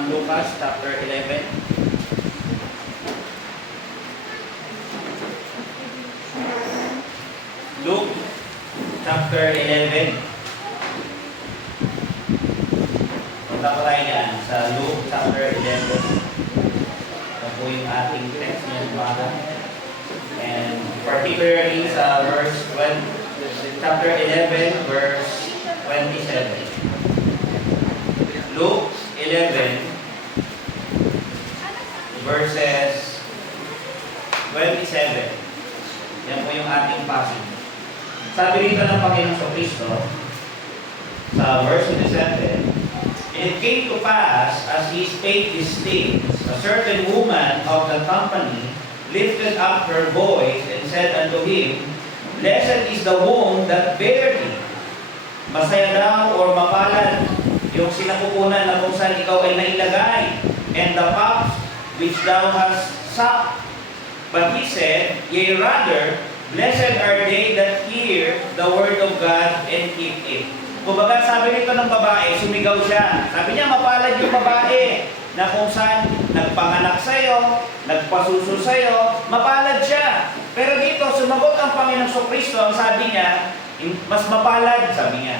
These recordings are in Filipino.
ng Lucas chapter 11. Luke chapter 11. Punta po tayo dyan sa Luke chapter 11. Ito po yung ating text ngayong umaga. And particularly sa verse 20, chapter 11, verse 27. Luke 11, verses 27. Yan po yung ating passage. Sabi rito ng Panginoong Kristo sa verse 27, "And it came to pass, as he spake these things, a certain woman of the company lifted up her voice and said unto him, Blessed is the womb that bare thee." Masaya daw or mapalad yung sinapupunan na kung saan ikaw ay nailagay, and the paps which thou hast sucked. But he said, Yea rather, blessed are they that hear the word of God and keep it. Kumbaga sabi nito ng babae, sumigaw siya. Sabi niya, mapalad yung babae na kung saan nagpanganak sa'yo, nagpasuso sa'yo, mapalad siya. Pero dito, sumagot ang Panginoong Kristo, ang sabi niya, mas mapalad, sabi niya.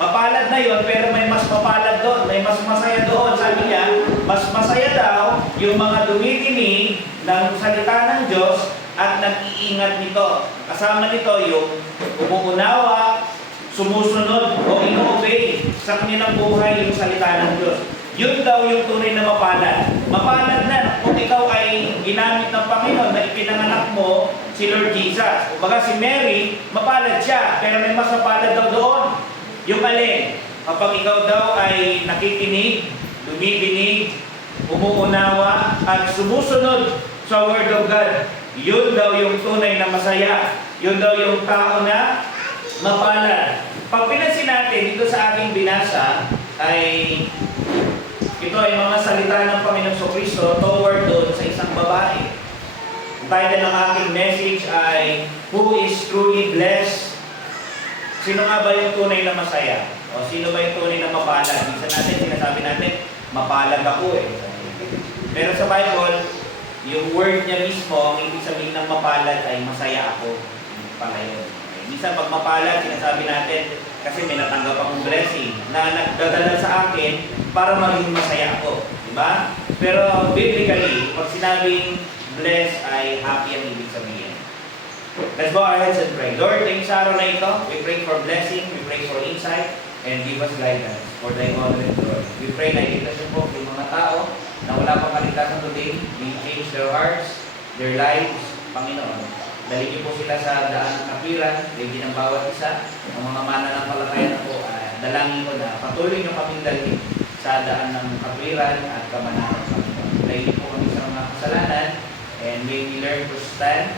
Mapalad na yon, pero may mas mapalad doon, may mas masaya doon. Sabi niya, mas masaya daw yung mga dumidinig ng salita ng Diyos at nag-iingat nito. Kasama nito yung umuunawa, sumusunod o ino-obey sa kanilang buhay yung salita ng Diyos. Yun daw yung tunay na mapalad. Mapalad na kung ikaw ay ginamit ng Panginoon na ipinanganak mo si Lord Jesus. Kumbaga si Mary, mapalad siya, pero may mas mapalad daw doon. Yung alin, kapag ikaw daw ay nakikinig, dumidinig, umuunawa, at sumusunod sa Word of God, yun daw yung tunay na masaya. Yun daw yung tao na mapalad. Pag pinansin natin dito sa ating binasa, ay ito ay mga salita ng Panginoong Kristo toward doon sa isang babae. Ang title ng aking message ay, Who is truly blessed? Sino nga ba yung tunay na masaya? O sino ba yung tunay na mapalad? Minsan natin, sinasabi natin, mapalad ako eh. Pero sa Bible, yung word niya mismo, ang ibig sabihin ng mapalad ay masaya ako. Pala yun. Minsan pag mapalad, sinasabi natin, kasi may natanggap akong blessing na nagdadala sa akin para maging masaya ako. Diba? Pero biblically, pag sinabing blessed ay happy ang ibig sabihin. Let's bow our heads and pray. Lord, thanks sa araw na ito. We pray for blessing, we pray for insight, and give us guidance for Thy honor and glory. We pray na iligtas po yung mga tao na wala pang kaligtasan today. We change their hearts, their lives, Panginoon. Dali niyo po sila sa daan ng kapiran, ready ng bawat isa. Ang mga mananampalataya na po, dalangin ko na patuloy niyo kaming dalhin sa daan ng kapiran at kamanahan, Panginoon. Dali niyo po kami sa mga kasalanan, and may we learn to stand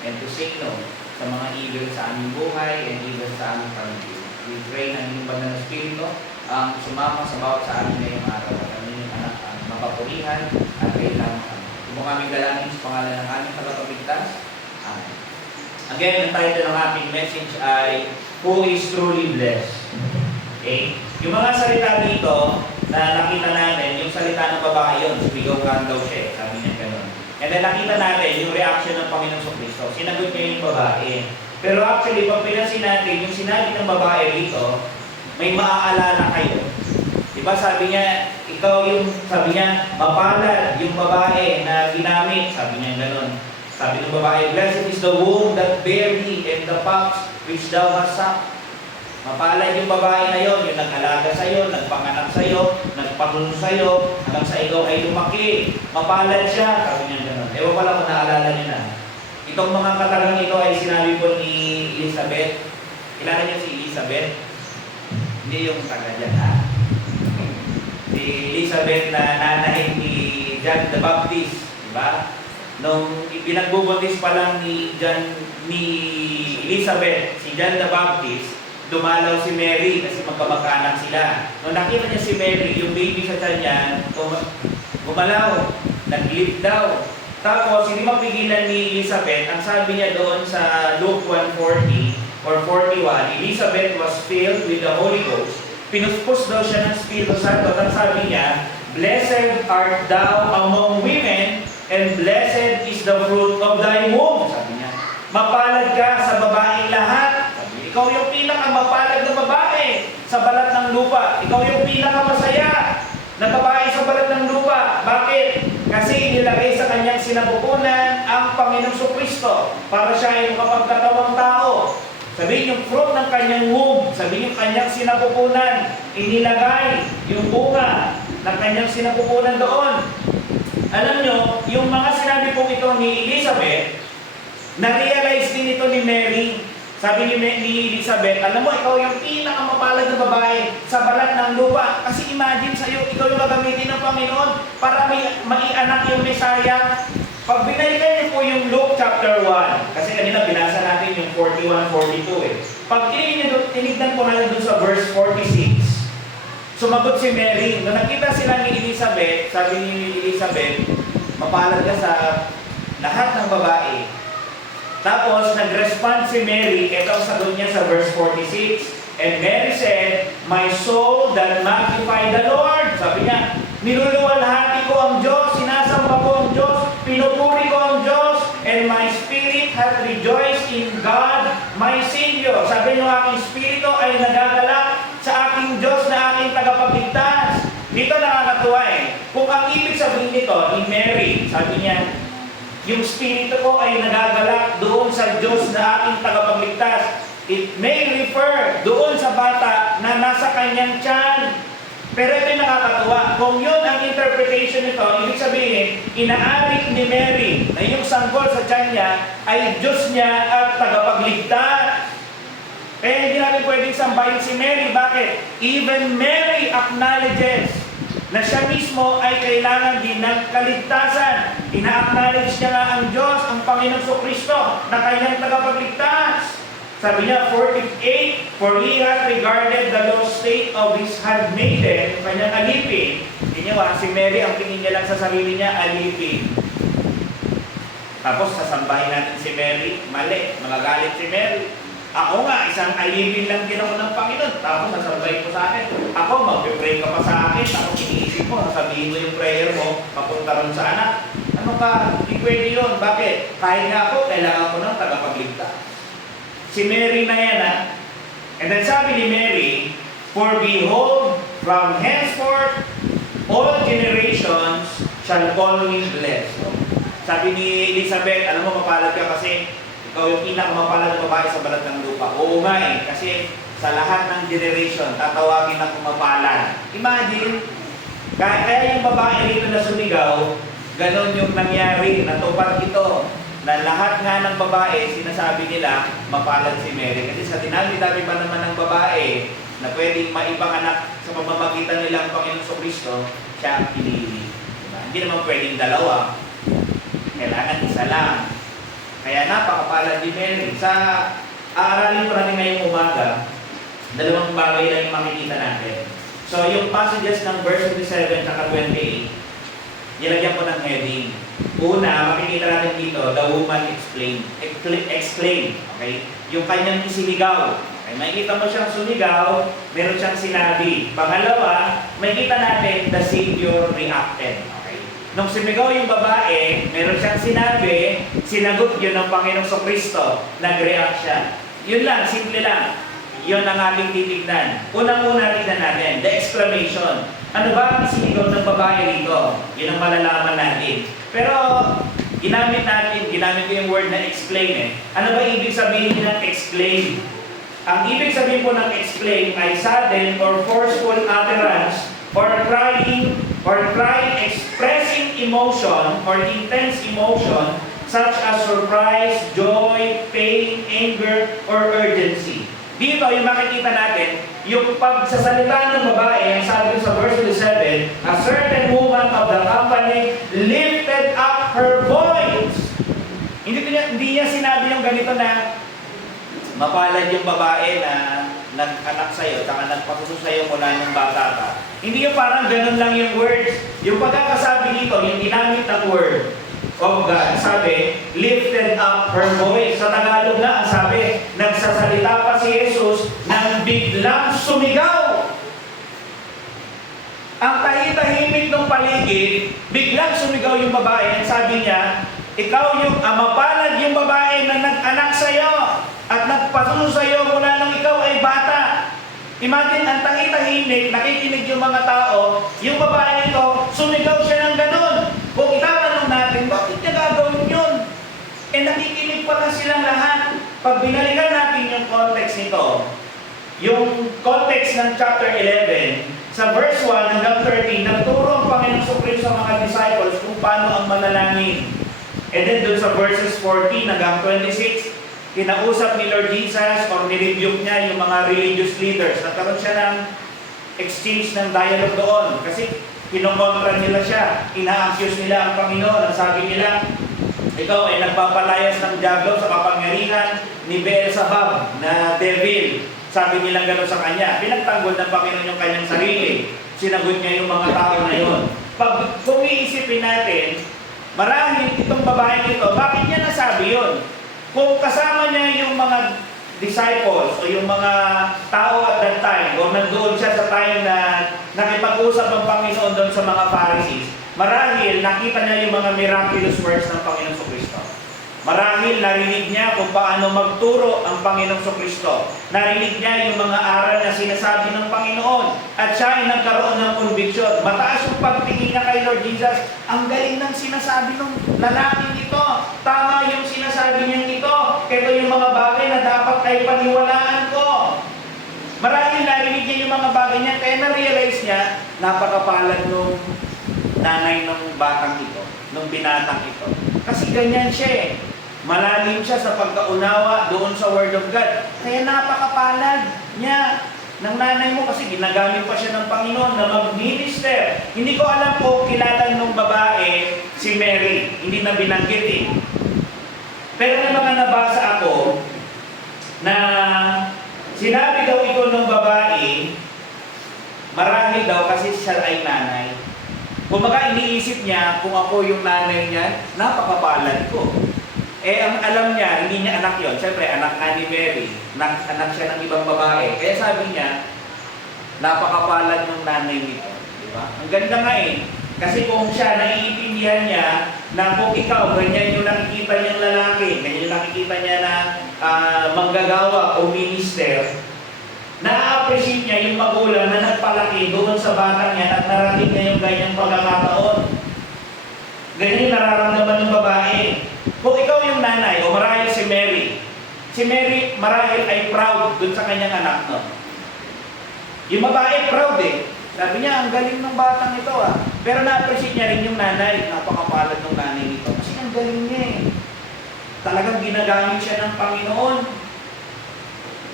and to say no sa mga evil sa aming buhay and evil sa aming pamilya. We pray na inyong banal na Espiritu ang sumama sa bawat sa amin ngayong araw at ang inyong anak ang mapapurihan at kailangan. Kung aming dalangin sa pangalan ng aming tagapagligtas. Amen. Again, ang title ng aking message ay Who is truly blessed? Okay? Yung mga salita dito na nakita natin, yung salita ng babae yun, sumigaw ka daw siya, sabi niya gano'n. And then nakita natin yung reaction ng Panginoong Kristo. Sinagot niya yung babae. Pero actually, pag pinansin natin, yung sinabi ng babae dito, may maaalala kayo. Diba sabi niya, ikaw yung, sabi niya, mapalad yung babae na ginamit. Sabi niya gano'n. Sabi ng babae, Blessed is the womb that bare thee and the paps which thou hast sucked. Mapalad yung babae na yon, yung nag-alaga sa'yo, nagpanganak sa'yo, nagpanguno sa'yo, hanggang sa ikaw ay lumaki. Mapalad siya. Sabi niya gano'n. Ewan pala kung naalala niyo na. Itong mga katagang ito ay sinabi po ni Elizabeth. Kilala niyo si Elizabeth? Hindi yung taga dyan, ha? Si Elizabeth na nanay ni John the Baptist. Diba? Nung pinagbubuntis pa lang ni Elizabeth, si John the Baptist, dumalaw si Mary kasi magkamag-anak sila. Nung nakita niya si Mary, yung baby sa kanya, gumalaw, nag-leap daw. Tapos, hindi mapigilan ni Elizabeth, ang sabi niya doon sa Luke 1:40 or 41, Elizabeth was filled with the Holy Ghost. Pinuspos daw siya ng Espiritu Santo. At sabi niya, Blessed art thou among women, and blessed is the fruit of thy womb. Sabi niya, mapalad ka sa babaeng lahat. Sabi, ikaw yung pinakamapalad na babae sa balat ng lupa. Ikaw yung pinakamasaya na babae sa balat ng lupa. Bakit? Kasi inilagay sa kanyang sinapupunan ang Panginoong Jesucristo para siya ay makapagkatawang tao. Sabihin yung fruit ng kanyang womb, sabihin yung kanyang sinapupunan, inilagay yung bunga ng kanyang sinapupunan doon. Alam nyo, yung mga sinabi pong ito ni Elizabeth, na-realize din ito ni Mary. Sabi ni Elizabeth, alam mo, ikaw yung pinakamapalad na babae sa balat ng lupa. Kasi imagine sa'yo, ikaw yung gagamitin ng Panginoon para maianak yung Messiah. Pag binalikan niyo po yung Luke chapter 1, kasi kanina binasa natin yung 41-42 eh. Pag tinignan po natin dun sa verse 46, sumagot si Mary. Nung nakita sila ni Elizabeth, sabi ni Elizabeth, mapalad ka sa lahat ng babae. Tapos, nag-respond si Mary, ito ang sagot niya sa verse 46, and Mary said, my soul that magnify the Lord. Sabi niya, niluluwalhati ko ang Diyos, sinasamba ko ang Diyos, pinupuri ko ang Diyos, and my spirit hath rejoiced in God, my Savior. Sabi niyo, aking spirito ay nagagalak sa aking Diyos na aking tagapagligtas. Dito nakakatuwa eh. Kung ang ibig sabihin nito ni Mary, sabi niya, yung spirito ko ay nagagalak doon sa Diyos na aking tagapagligtas. It may refer doon sa bata na nasa kanyang tiyan. Pero ito yung nakakatuwa. Kung yun ang interpretation nito, ibig sabihin, inaari ni Mary na yung sanggol sa tiyan niya ay Diyos niya at tagapagligtas. Kaya hindi natin pwedeng sambahin si Mary. Bakit? Even Mary acknowledges na siya mismo ay kailangan din ng kaligtasan. Ina-acknowledge niya nga ang Diyos, ang Panginoong Jesucristo, na kanyang tagapagligtas. Sabi niya, 48, for he hath regarded the low state of his handmaiden, kanyang alipin. Hindi niya si Mary, ang tingin niya lang sa sarili niya, alipin. Tapos sasambahin natin si Mary, mali, magagalit si Mary. Ako nga, isang alipin lang din ako ng Panginoon. Tapos sasabihin ko sa akin, ako, mag-pray ka pa sa akin. Tapos iniisip mo, sasabihin mo yung prayer mo, papunta ron sa anak. Ano ka? Hindi pwede yun. Bakit? Kahit nga ako, kailangan ko ng tagapagligtas. Si Mary na yan, ha? And then sabi ni Mary, for behold, from henceforth, all generations shall call me blessed. Sabi ni Elizabeth, alam mo, mapalad ka kasi ikaw yung pinakamapalad na babae sa balat ng lupa. Oo nga eh, kasi sa lahat ng generation, tatawagin na kumapalad. Imagine, kaya yung babae rito na sumigaw, ganon yung nangyari, natupad ito, na lahat nga ng babae, sinasabi nila, mapalad si Mary. Kasi sa dinami-dami pa naman ng babae, na pwedeng maipanganak sa pamamagitan nilang Panginoon Jesucristo, siya ang pinili. Diba? Hindi naman pwedeng dalawa, kailangan isa lang. Kaya napakapalad ni Mary. Sa aaralin ko natin ngayong umaga, dalawang bagay lang yung makikita natin. So, yung passages ng verse 27 at 28, nilagyan ko ng heading. Una, makikita natin dito, the woman exclaimed. Okay? Yung kanyang isinigaw. Okay? Makikita mo siyang sumigaw, meron siyang sinabi. Pangalawa, makikita natin, the Savior reacted. Nung sumigaw yung babae, meron siyang sinabi, sinagot yun ng Panginoong Jesucristo, nag-react siya. Yun lang, simple lang. Yun ang ating titignan. Unang-una tignan natin, the exclamation. Ano ba ang sinigaw ng babae rito? Yun ang malalaman natin. Pero, ginamit ko yung word na explain eh. Ano ba ibig sabihin ng explain? Ang ibig sabihin po ng explain ay sudden or forceful utterance or crying expressing emotion or intense emotion such as surprise, joy, pain, anger, or urgency. Dito, yung makikita natin, yung pagsasalita ng babae, ang sabi ko sa verse 7, a certain woman of the company lifted up her voice. Hindi niya sinabi yung ganito na mapalad yung babae na nag-anak sa'yo, saka nagpasuso sa'yo mula ng bata ka. Hindi yung parang ganun lang yung words. Yung pagkakasabi dito, yung ginamit na word of God, sabi, lifted up her voice. Sa Tagalog na, ang sabi, nagsasalita pa si Jesus nang biglang sumigaw. Ang tahimik ng paligid, biglang sumigaw yung babae at sabi niya, ikaw yung mapalad yung babae na nag-anak sa'yo at nagpatulo sa'yo mula nang ikaw ay bata. Imagine, ang tahimik, nakikinig yung mga tao, yung babae nito, sumigaw siya ng ganun. Kung itatanong natin, bakit niya gagawin yun? Nakikinig pala silang lahat. Pag binalikan natin yung context nito, yung context ng chapter 11, sa verse 1 hanggang 13, nagturo ang Panginoong Jesucristo sa mga disciples kung paano ang manalangin. And then doon sa verses 14 hanggang 26, kinausap ni Lord Jesus or nirebuke niya yung mga religious leaders. Nagkaroon siya ng exchange ng dialogue doon kasi kinokontra nila siya. Ina-accuse nila ang Panginoon. Ang sabi nila, ikaw ay nagpapalayas ng diablo sa kapangyarihan ni Beelzebub na devil. Sabi nila gano'n sa kanya. Pinagtanggol ng Panginoon yung kanyang sarili. Sinagot niya yung mga tao na yun. Pag kumiisipin natin, marahil itong babae nito, bakit niya nasabi yun? Kung kasama niya yung mga disciples o yung mga tao at that time, o nandoon siya sa time na nakipag-usap ang Panginoon doon sa mga Pharisees, marahil nakita niya yung mga miraculous works ng Panginoong Jesucristo. Marahil narinig niya kung paano magturo ang Panginoong Jesucristo. Narinig niya yung mga aral na sinasabi ng Panginoon. At siya ay nagkaroon ng conviction. Mataas yung pagtingin niya kay Lord Jesus. Ang galing ng sinasabi ng lalaking ito. Tama yung sinasabi niya ito. Ito yung mga bagay na dapat ay paniwalaan ko. Marahil narinig niya yung mga bagay niya. Kaya na-realize niya, napakapalad nung nanay ng batang ito, nung binatang ito. Kasi ganyan siya eh. Malalim siya sa pagkaunawa doon sa Word of God. Kaya napakapalad niya ng nanay mo kasi ginagamit pa siya ng Panginoon na mag-minister. Hindi ko alam kung kilala nung babae si Mary. Hindi na binanggit eh. Pero may mga nabasa ako na sinabi daw ito ng babae, marahil daw kasi siya ay nanay. Kung baka iniisip niya kung ako yung nanay niya, napakapalad ko. Ang alam niya, hindi niya anak yon. Siyempre, anak nga ni Mary. Anak siya ng ibang babae. Kaya sabi niya, napakapalad ng nanay nito. Diba? Ang ganda nga eh. Kasi kung siya, naiintindihan niya na kung ikaw, ganyan yung nakikita niyang lalaki, ganyan yung nakikita niya na manggagawa o minister, na-appreciate niya yung magulang na nagpalaki doon sa bata niya at narating niya yung ganyang pagkakataon. Ganyan yung nararamdaman ng babae. Kung ikaw yung nanay, o marahil si Mary marahil ay proud doon sa kanyang anak, no? Yung babae proud eh. Sabi niya, ang galing ng batang ito ah. Pero na-appreciate niya rin yung nanay. Napakapalad ng nanay nito. Kasi ang galing niya eh. Talagang ginagamit siya ng Panginoon.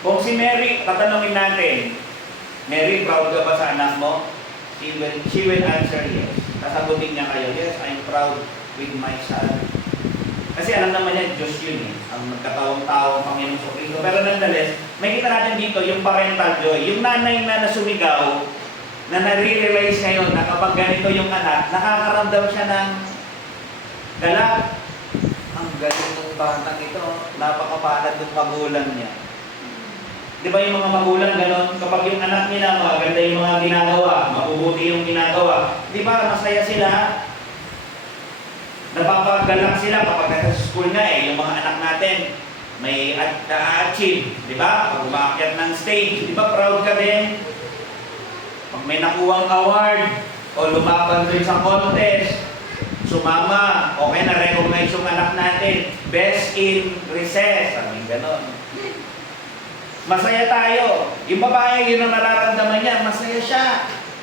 Kung si Mary, tatanungin natin, Mary, proud ka ba sa anak mo? She will answer yes. Sasagutin niya kayo, yes, I'm proud with my son. Kasi alam naman niya, Diyos yun eh. Ang nagkatawang-tao ang Panginoong Jesucristo. Pero nonetheless, may kita natin dito yung parental joy. Yung nanay na nasumigaw, na nare-realize ngayon na kapag ganito yung anak, nakakaramdam siya ng galak. Ang galing ng batang ito, napakapalad ng magulang niya. Di ba yung mga magulang gano'n, kapag yung anak nila maganda yung mga ginagawa, mabubuti yung ginagawa, di ba masaya sila? Napapagalak sila kapag nasa school nga eh, yung mga anak natin, may na-achieve, di ba? Pag umaakyat ng stage, di ba proud ka din? Pag may nakuwang award, o lumaban rin sa contest, sumama, okay na-recognize yung anak natin, best in recess, sabi gano'n. Masaya tayo. Yung babae, yun ang nararamdaman niya, masaya siya.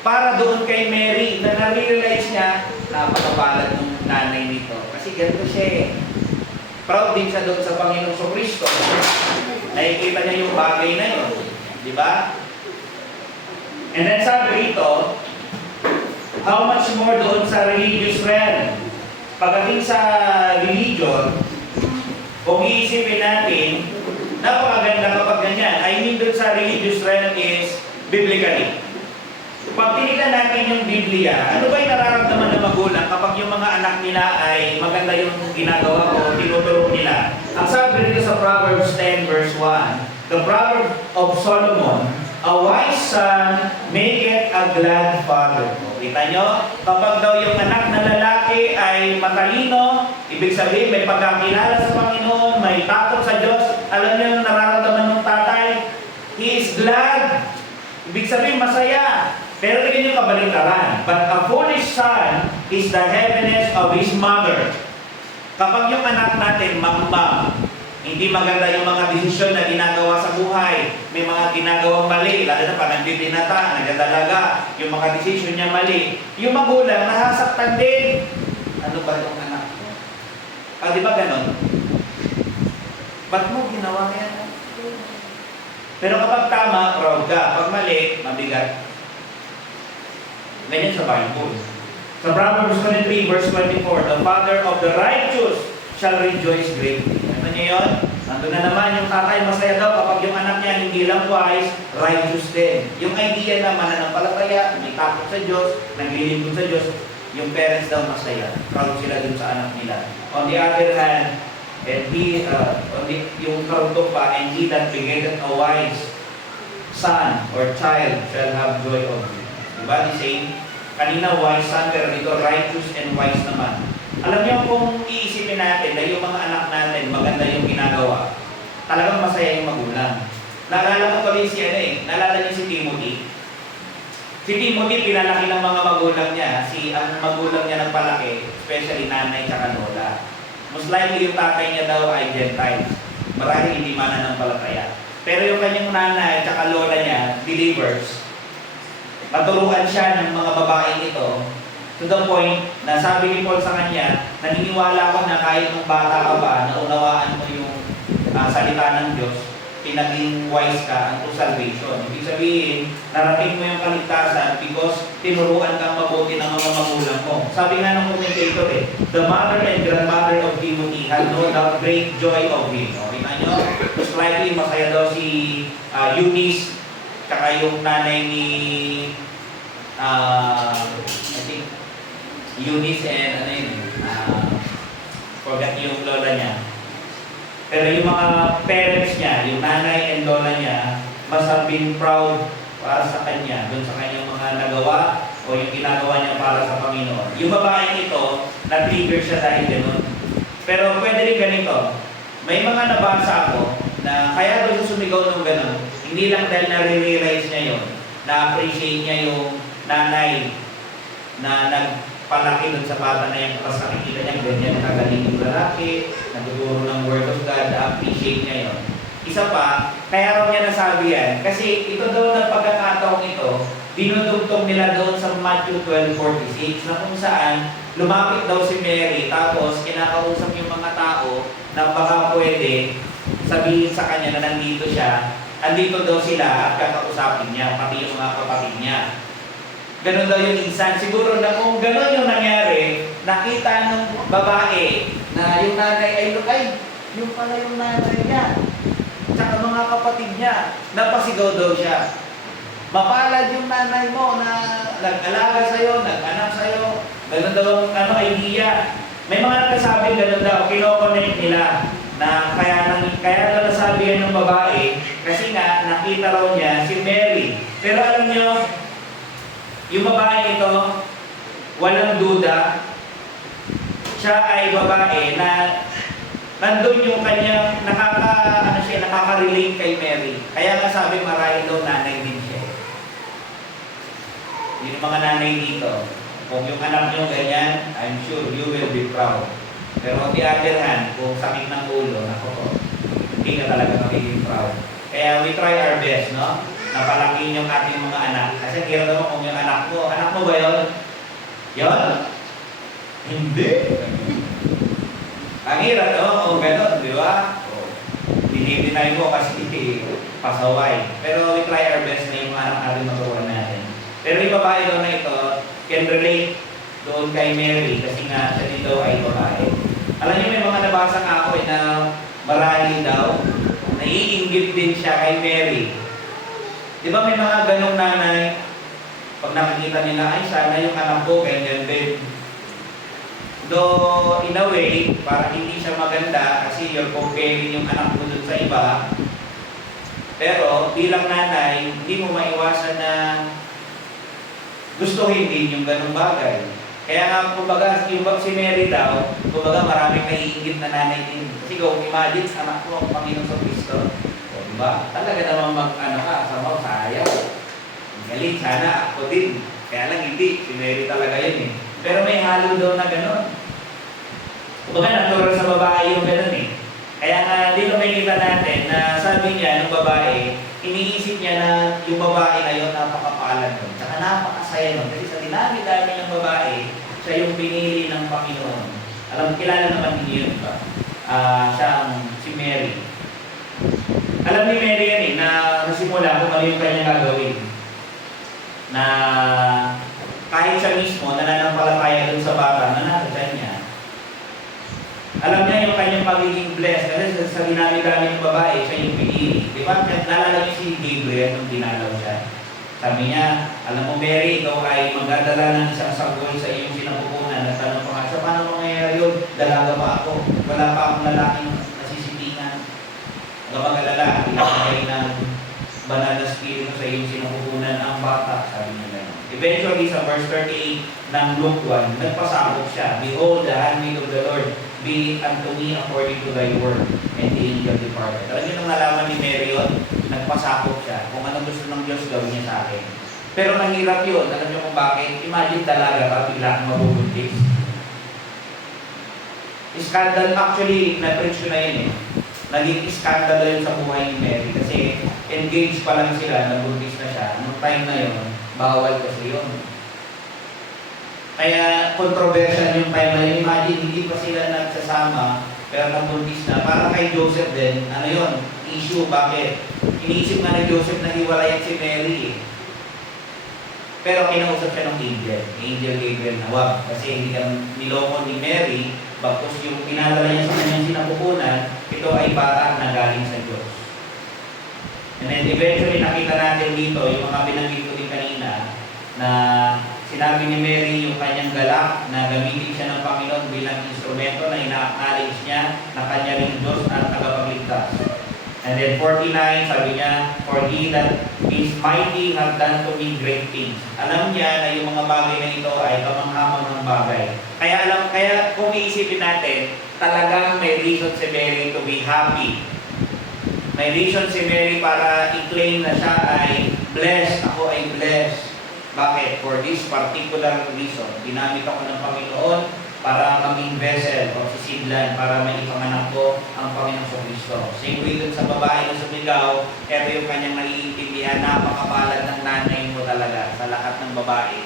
Para doon kay Mary, na na-realize niya, napakapalad ng nanay nito. Kasi ganito siya eh. Proud din siya doon sa Panginoong Jesucristo. Nakikita niya yung bagay na yun. Di ba? And then sabi rito, how much more doon sa religious realm? Pagdating sa religion, kung iisipin natin, napakaganda kapag ganyan. I mean doon sa religious realm is biblically. Pag tinignan natin yung Biblia, ano ba yung nararamdaman ng magulang kapag yung mga anak nila ay maganda yung ginagawa o tinuturo nila? Ang sabi rito sa Proverbs 10 verse 1, the Proverb of Solomon, A wise son maketh a glad father. Kita nyo? Kapag daw yung anak na lalaki ay matalino, ibig sabihin may pagkakilala sa Panginoon, may takot sa Diyos, alam niyo yung nararamdaman ng tatay, he is glad. Ibig sabihin masaya. Pero rin yung kabaligtaran. But a foolish son is the heaviness of his mother. Kapag yung anak natin mambang, hindi maganda yung mga desisyon na ginagawa sa buhay. May mga ginagawang mali, lalo na pag nagdidinata, nagdadalaga, yung mga desisyon niya mali. Yung magulang, nahasaktan din. Ano ba yung anak mo? Di ba ganon? Ba't mo ginawa yan? Pero kapag tama, proud ka. Pag mali, mabigat. Ganyan sa Bible. Sa Proverbs 23, verse 24, the father of the righteous shall rejoice greatly. Ano niyo yun? Nandun na naman yung tatay masaya daw kapag yung anak niya hindi lang wise, righteous din. Yung idea na mananampalataya, may takot sa Diyos, naglilingkod sa Diyos, yung parents daw masaya. Proud sila dun sa anak nila. On the other hand, yung karugtong pa, and he that begetteth a wise son or child shall have joy of you. Diba? The same. Kanina wise son, pero dito righteous and wise naman. Alam niyo kung iisipin natin na yung mga anak natin maganda yung ginagawa, talagang masaya yung magulang. Naalala ko tuloy naalala niyo si Timothy. Si Timothy, pinalaki ng mga magulang niya. Ang magulang niya nagpalaki, especially nanay at lola. Most likely yung tatay niya daw ay Gentiles. Marahil hindi mananampalataya. Pero yung kanyang nanay at lola niya, believers, naturuan siya ng mga babaeng ito to the point na sabi ni Paul sa kanya, naniniwala ko na kahit nung bata ka ba, naunawaan mo yung salita ng Diyos, pinaging wise ka unto salvation. Ibig sabihin, narating mo yung kaligtasan because tinuruan kang mabuti ng mga magulang mo. Sabi nga ng commentator the mother and grandmother of Timothy had no doubt great joy of him. Okay na nyo? Most likely, masaya daw si Eunice, kaka yung nanay ni I think Eunice and forgot yung lola niya. Pero yung mga parents niya, yung nanay and lola niya, must have been proud para sa kanya, dun sa kanyang mga nagawa o yung ginagawa niya para sa Panginoon. Yung babaeng ito, na-trigger siya dahil gano'n. Pero pwede rin ganito. May mga nabasa ako na kaya doon sumigaw ng gano'n, hindi lang dahil na-realize niya yun, na-appreciate niya yung nanay na nagpalaki dun sa bata na yung tapos nakikita niya ganyan kagaling yung lalaki, nagtuturo ng Word of God, appreciate niya yun. Isa pa, kaya raw niya nasabi yan, kasi ito daw ng pagkakataong ito, dinudugtong nila doon sa Matthew 12:46 na kung saan lumapit daw si Mary tapos kinakausap yung mga tao na baka pwede sabihin sa kanya na nandito siya, andito daw sila at kakausapin niya, pati yung mga kapatid niya. Ganon daw yung insan. Siguro na kung ganon yung nangyari, nakita ng babae na yung nanay ay yung pala yung nanay niya. Tsaka mga kapatid niya, napasigaw daw siya. Mapalad yung nanay mo na nag-alaga sa'yo, nag-anak sa'yo. Ganon daw ang idea. May mga nagsasabi ganon daw, kinoconnect nila na kaya daw nasabi yan ng babae kasi nga nakita raw niya si Mary. Pero alam niyo, yung babae ito, walang duda, siya ay babae na nandun yung kanyang nakaka-relate kay Mary. Kaya nga sabi marahil daw nanay din siya. Yung mga nanay dito, kung yung anak nyo ganyan, I'm sure you will be proud. Pero on the other hand, kung sakit ng ulo, hindi ka talaga magiging proud. Kaya we try our best, no? Napalakihin yung ating mga anak. Kasi kira naman kung yung anak mo ba yun? Yun? Hindi. Ang hirap naman kung gano'n, di ba? Dinidinay mo kasi pasaway. Pero we try our best na yung anak natin maturuan natin. Pero yung babae doon na ito, can relate doon kay Mary kasi nga siya dito ay babae. Alam niyo may mga nabasa nga ako na marahil daw, naiinggit din siya kay Mary. Di ba may mga ganong nanay, pag nakikita nila, ay sana yung anak ko, ganyan din. Though, in a way, para hindi siya maganda kasi you're comparing yung anak mo dun sa iba. Pero bilang nanay, hindi mo maiwasan na gustuhin din yung ganung bagay. Kaya nga, kumbaga, yung si Mary daw, kumbaga maraming naiingit na nanay din. Kasi kung imagine, anak ko ang Panginoon sa Kristo. O diba? Talaga naman mag-ano ka, sama sayaw. Galing, sana ako din. Kaya lang hindi, si Mary talaga yun eh. Pero may halo daw na gano'n. Kumbaga, natural sa babae yung gano'n eh. Kaya nga, dito may kita natin na sabi niya, ng babae, iniisip niya na yung babae na yun, napakapalan nun. Tsaka napakasaya nun. Kasi sa dinami-dami ng babae, siya yung pinili ng Panginoon. Alam, kilala naman niyo yun ba? Siya ang si Mary. Alam ni Mary yan eh, na nasimula kung ano yung kanyang gagawin. Na kahit siya mismo, nananampalataya dun sa bata, nananasan niya. Alam niya yung kanyang pagiging blessed kasi sa dinami-dami ng babae, siya yung pinili. Di ba? Nalala niyo si Gabriel nung dinalaw siya. Sabi niya, alam mo Mary, ikaw ay magdadala ng isang sagol sa iyong sinapupunan. Natanong ko nga siya, paano mangyayari yun? Dalaga pa ako. Wala pa akong lalaking nasisitingan. Mag-alala, ilagay ng banal na spirito sa iyong sinapupunan ang bata. Sabi niya gano'n. Eventually, sa verse 38 ng Luke 1, nagpasabog siya. Behold, the handmaid of the Lord, be it unto me according to thy word. And the angel departed. Alam niyo nung nalaman ni Mary yun, nagpasakop siya. Kung anong gusto ng Diyos, gawin niya sa akin. Pero nahirap yun. Alam niyo kung bakit? Imagine talaga ka, bigla kang mabubuntis. Scandal, actually, na-preach ko na yun eh. Naging scandal yun sa buhay ni Mary. Kasi engaged pa lang sila, nabuntis na siya. Noong time na yun, bawal kasi yun. Kaya controversial yung time na yun. Imagine, hindi pa sila nagsasama, pero nabuntis na. Para kay Joseph din, ano yun, issue, bakit? Iniisip nga ni Joseph na hiwalayan si Mary eh. Pero kinausap siya ng angel, Angel Gabriel na wag. Kasi hindi ka niloko ni Mary, bakos yung pinadala niya sa kanyang sinapupunan, ito ay bata na galing sa Diyos. And then eventually nakita natin dito, yung mga binanggit ko din kanina, na sinabi ni Mary yung kanyang galak na gamitin siya ng Panginoon bilang instrumento na ina-acknowledge niya na kanya rin Diyos at tagapagligtas. And then 49, sabi niya, for he that is mighty have done to me great things. Alam niya na yung mga bagay na ito ay kamanghamang ng bagay. Kaya kung iisipin natin, talagang may reason si Mary to be happy. May reason si Mary para i-claim na siya ay blessed, ako ay blessed. Bakit? For this particular reason, ginamit ako ng Panginoon para maging vessel o sisidlan para maipanganak ko ang Panginoon sa Kristo. Same way dun sa babae na sumigaw, ito yung kanyang naiintindihan, napakapalad ng nanay mo talaga sa lahat ng babae.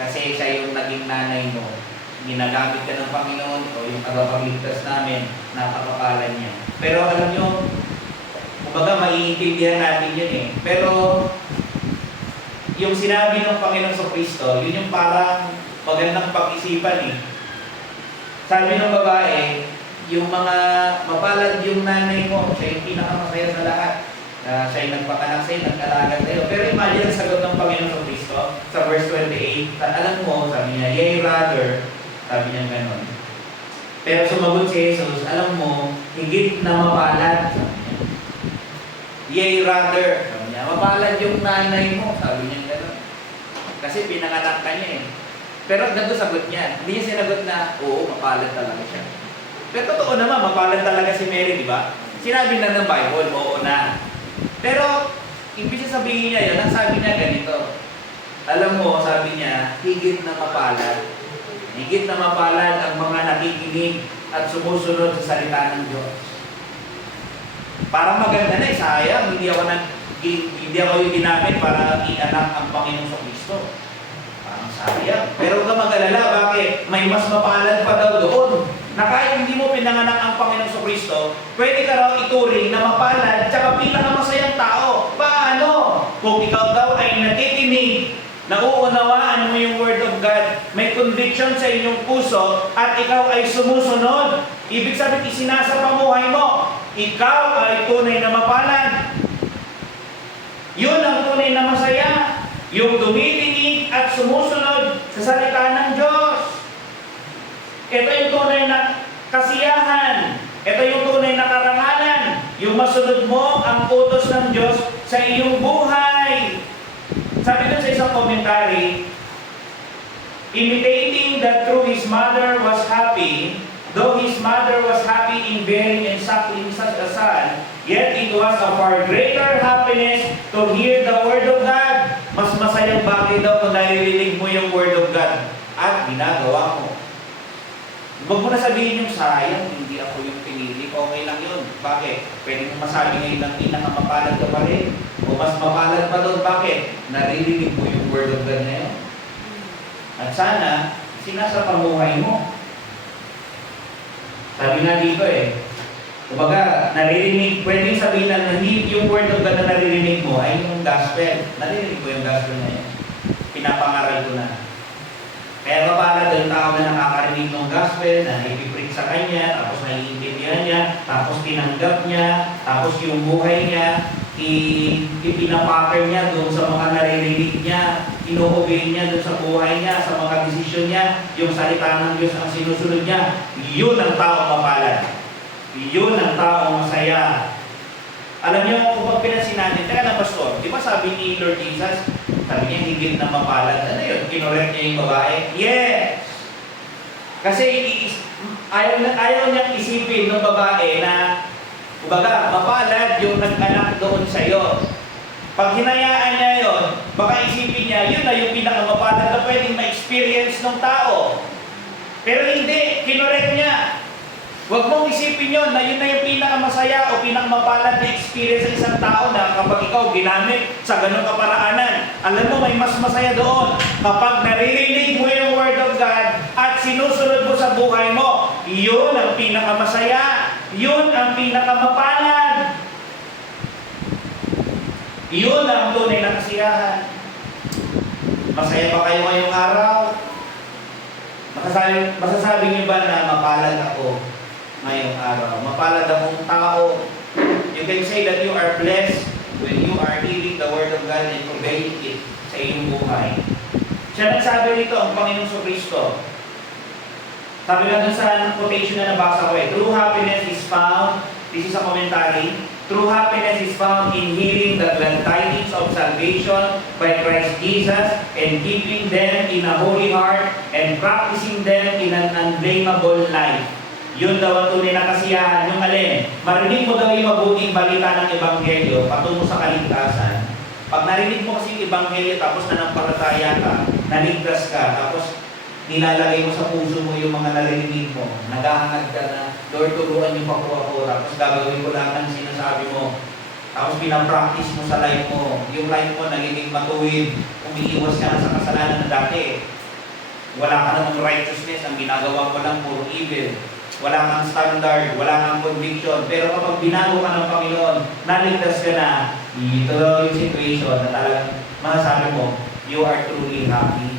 Kasi siya yung naging nanay mo. Ginagamit ka ng Panginoon o yung tagapagligtas namin, napakapalad niya. Pero alam nyo, kumbaga maiintindihan natin yun eh. Pero yung sinabi ng Panginoon sa Kristo, yun yung parang magandang pag-isipan eh. Sabi ng babae, yung mga mapalad yung nanay mo, siya yung pinakamasaya sa lahat. Siya yung nagpakanak sa'yo, nag-alaga sa'yo. Pero imagine ang sagot ng Panginoon sa Kristo sa verse 28. Alam mo, sabi niya, yea rather, sabi niya gano'n. Pero sumagot si Jesus, alam mo, higit na mapalad, sabi niya. Yea rather, sabi niya, mapalad yung nanay mo, sabi niya gano'n. Kasi pinanganak ka niya eh. Pero ganito sagot niya. Hindi niya sinagot na, oo, mapalad talaga siya. Pero totoo naman, mapalad talaga si Mary, di ba? Sinabi na ng Bible, oo na. Pero, ibig sabihin niya yun, ang sabi niya ganito. Alam mo, sabi niya, higit na mapalad. Higit na mapalad ang mga nakikinig at sumusunod sa salita ng Diyos. Parang maganda na, sayang, hindi ako yung ginamit para i-anak ang Panginoon sa Kristo. Sayang. Pero huwag ka mag-alala, bakit? May mas mapalad pa daw doon. Na kahit hindi mo pinanganak ang Panginoon sa Kristo, pwede ka raw ituring na mapalad at saka pinakamasayang tao. Paano? Kung ikaw daw ay nakikinig, nauunawaan mo yung Word of God, may conviction sa inyong puso, at ikaw ay sumusunod. Ibig sabihin, isinasapamuhay mo. Ikaw ay tunay na mapalad. Yun ang tunay na masaya. Yung tumitingin at sumusunod sa salita ng Diyos. Ito yung tunay na kasiyahan. Ito yung tunay na karangalan. Yung masunod mo ang utos ng Diyos sa iyong buhay. Sabi dun sa isang commentary, imitating that through his mother was happy, though his mother was happy in bearing and suckling such a son, yet it was a far greater happiness to hear the Word of God. Mas masayang bagay daw kung naririnig mo yung Word of God at ginagawa mo. Huwag mo na sabihin yung sayang, hindi ako yung pinili. Okay lang yun. Bakit? Pwede mo masabi ngayon ng pinakamapalad ka pa rin. O mas mapalad pa doon. Bakit? Naririnig mo yung Word of God na yun. At sana, sinasa pamuhay mo. Sabi nga dito kumbaga, naririnig, pwedeng sabihin na yung Word of God na naririnig mo ay yung gospel. Naririnig ko yung gospel na yun. Pinapangaral ko na. Kaya mapalad yung tao na nakakarinig ng gospel, na ipipreach sa kanya, tapos naiintindihan niya, tapos tinanggap niya, tapos yung buhay niya, ipinapattern niya doon sa mga naririnig niya, ino-obey niya doon sa buhay niya, sa mga desisyon niya, yung salita ng Diyos ang sinusunod niya. Yun ang tao mapalad. Yun ang tao masaya. Alam niyo, kung pinansin natin, teka na pastor, di ba sabi ni Lord Jesus, sabi niya, higit na mapalad. Ano yun? Kinorek niya yung babae? Yes! Kasi ayaw niyang isipin ng babae na, kumbaga, mapalad yung nag-anak doon sa'yo. Pag hinayaan niya yun, baka isipin niya, yun na yung pinakamapalad na pwedeng ma-experience ng tao. Pero hindi, kinorek niya. Huwag mong isipin yun na yun na yung pinakamasaya o pinakamapalad na experience sa isang tao na kapag ikaw ginamit sa ganong kaparaanan. Alam mo, may mas masaya doon. Kapag naririnig mo yung Word of God at sinusunod mo sa buhay mo, yun ang pinakamasaya. Yun ang pinakamapalad. Yun ang tunay na kasiyahan. Masaya ba kayo ngayong araw? Masasabi niyo ba na mapalad ako ngayong araw? Mapalad akong tao. You can say that you are blessed when you are hearing the Word of God and obeying it sa iyong buhay. Siya nagsabi rito, ang Panginoong Kristo. Sabi nga dun sa quotation na nabasa ko true happiness is found, this is a commentary, true happiness is found in hearing the glad tidings of salvation by Christ Jesus and keeping them in a holy heart and practicing them in an unblameable life. Yun daw ang tunay na kasiyahan. Yung alin, marinig mo daw yung mabuting balita ng Ebanghelyo patungo sa kaligtasan. Pag narinig mo kasi yung Ebanghelyo tapos nanampalataya ka, naligtas ka, tapos nilalagay mo sa puso mo yung mga narinig mo, naghahangad ka na, Lord, turuan niyo pa po ako, tapos gagawin ko lahat ng sinasabi mo. Tapos pinapractice mo sa life mo. Yung life mo nagiging matuwid, umiiwas ka na sa kasalanan na dati. Wala ka namang righteousness, ang ginagawa mo lang puro evil. Wala kang standard, wala kang conviction. Pero kapag binago ka ng Panginoon, naligtas ka na, ito yung situation na talagang masasabi mo, you are truly happy